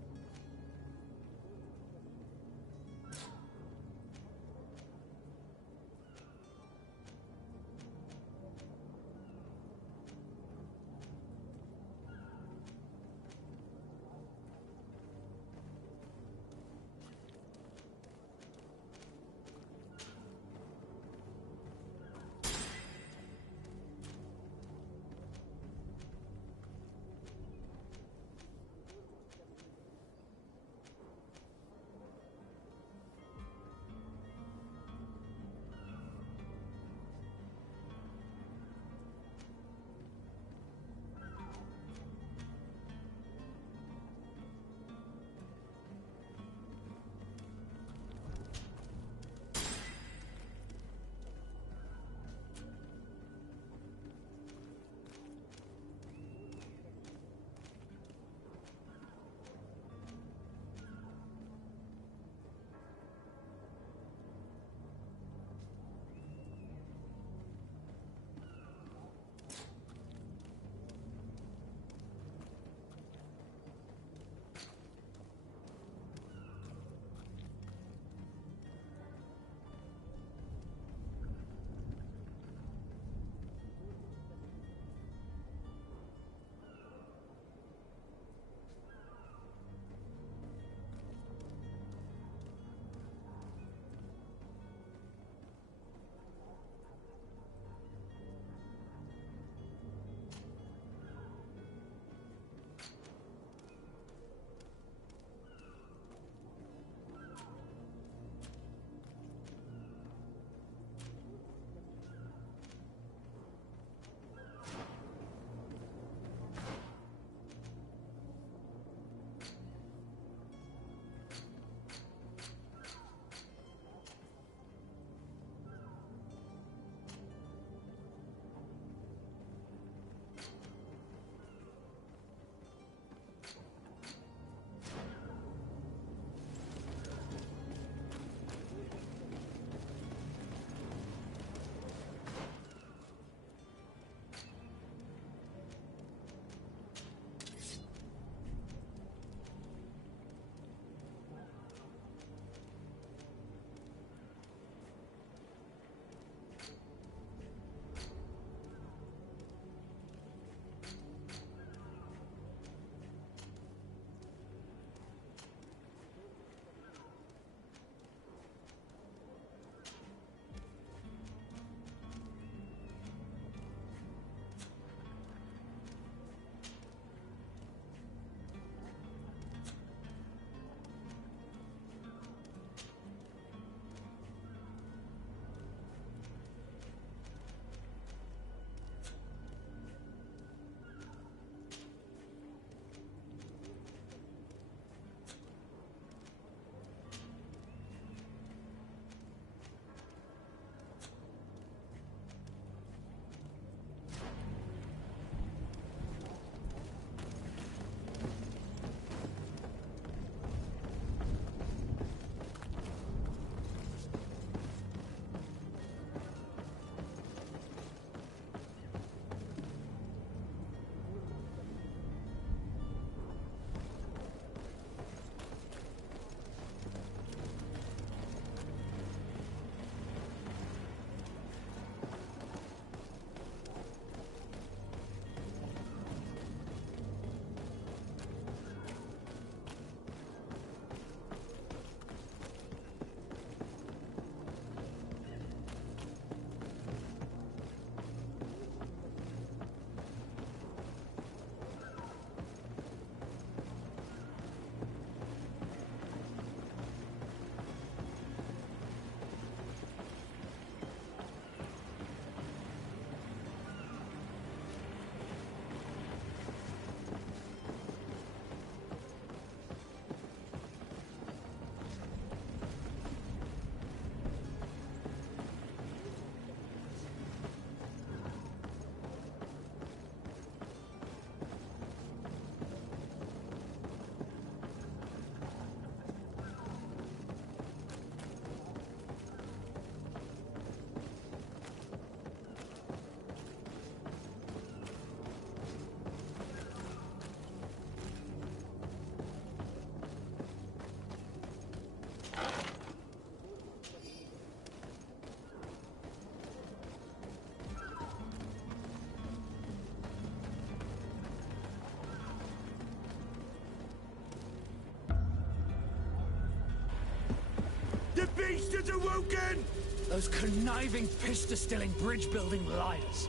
beast has awoken! Those conniving, piss-distilling, bridge-building liars.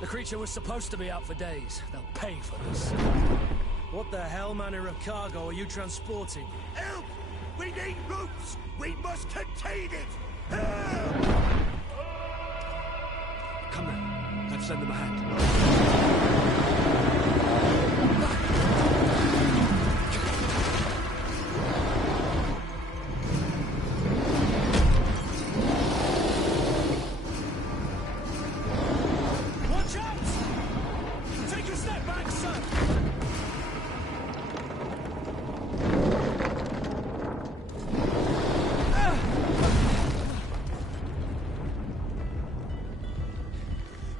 The creature was supposed to be out for days. They'll pay for this. What the hell manner of cargo are you transporting? Help! We need routes! We must contain it! Help! Come on, let's lend them a hand. Watch out! Take a step back, sir!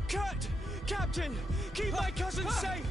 Cut! Captain! Keep my cousin safe!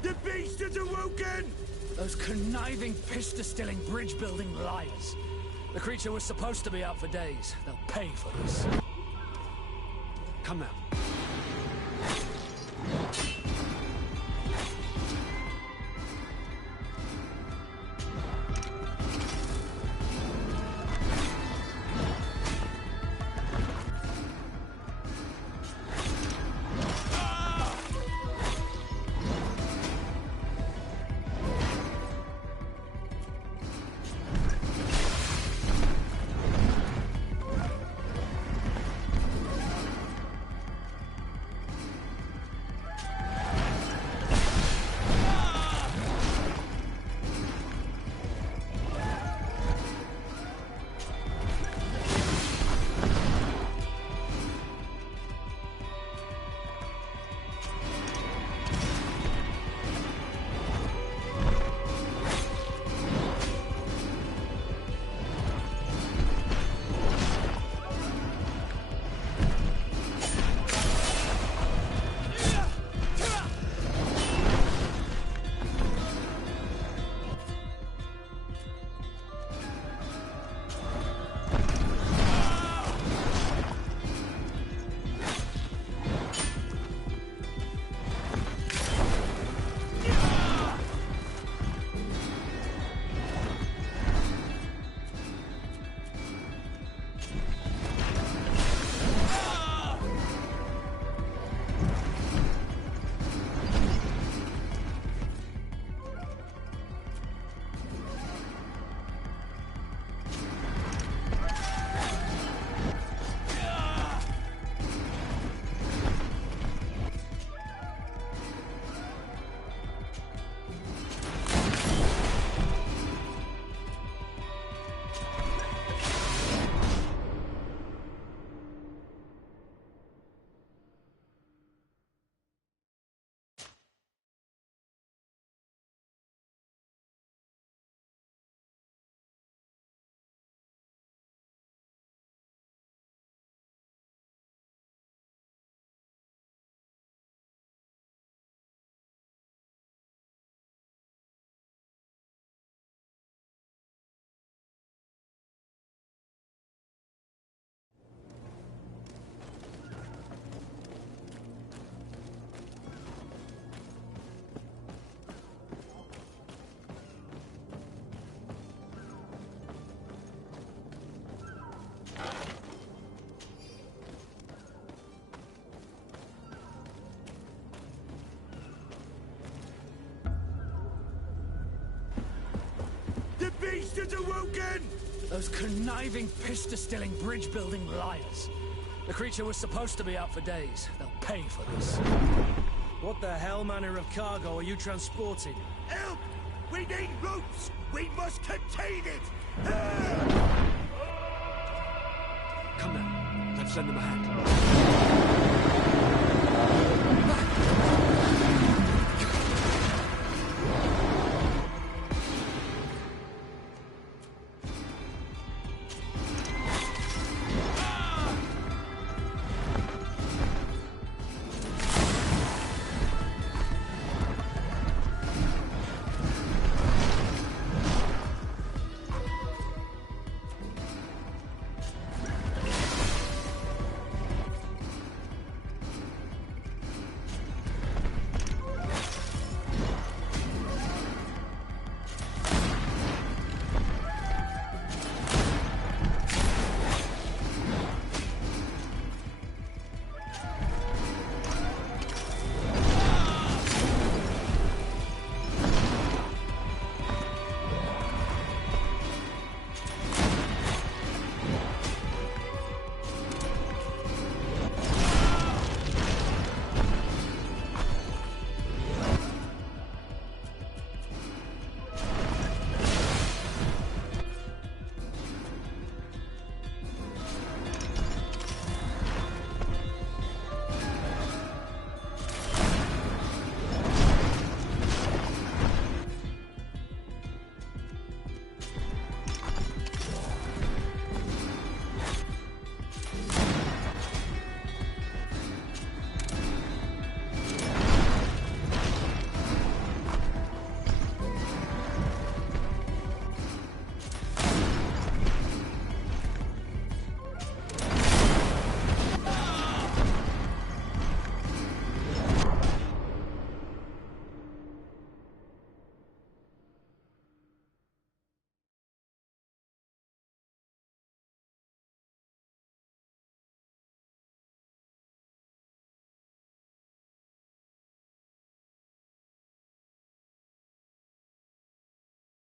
The beast has awoken! Those conniving, piss-distilling, bridge-building liars. The creature was supposed to be out for days. They'll pay for this. Come now. bastards awoken! Those conniving, piss-distilling, bridge-building liars. The creature was supposed to be out for days. They'll pay for this. What the hell manner of cargo are you transporting? Help! We need ropes! We must contain it! Come now. Let's lend them a hand.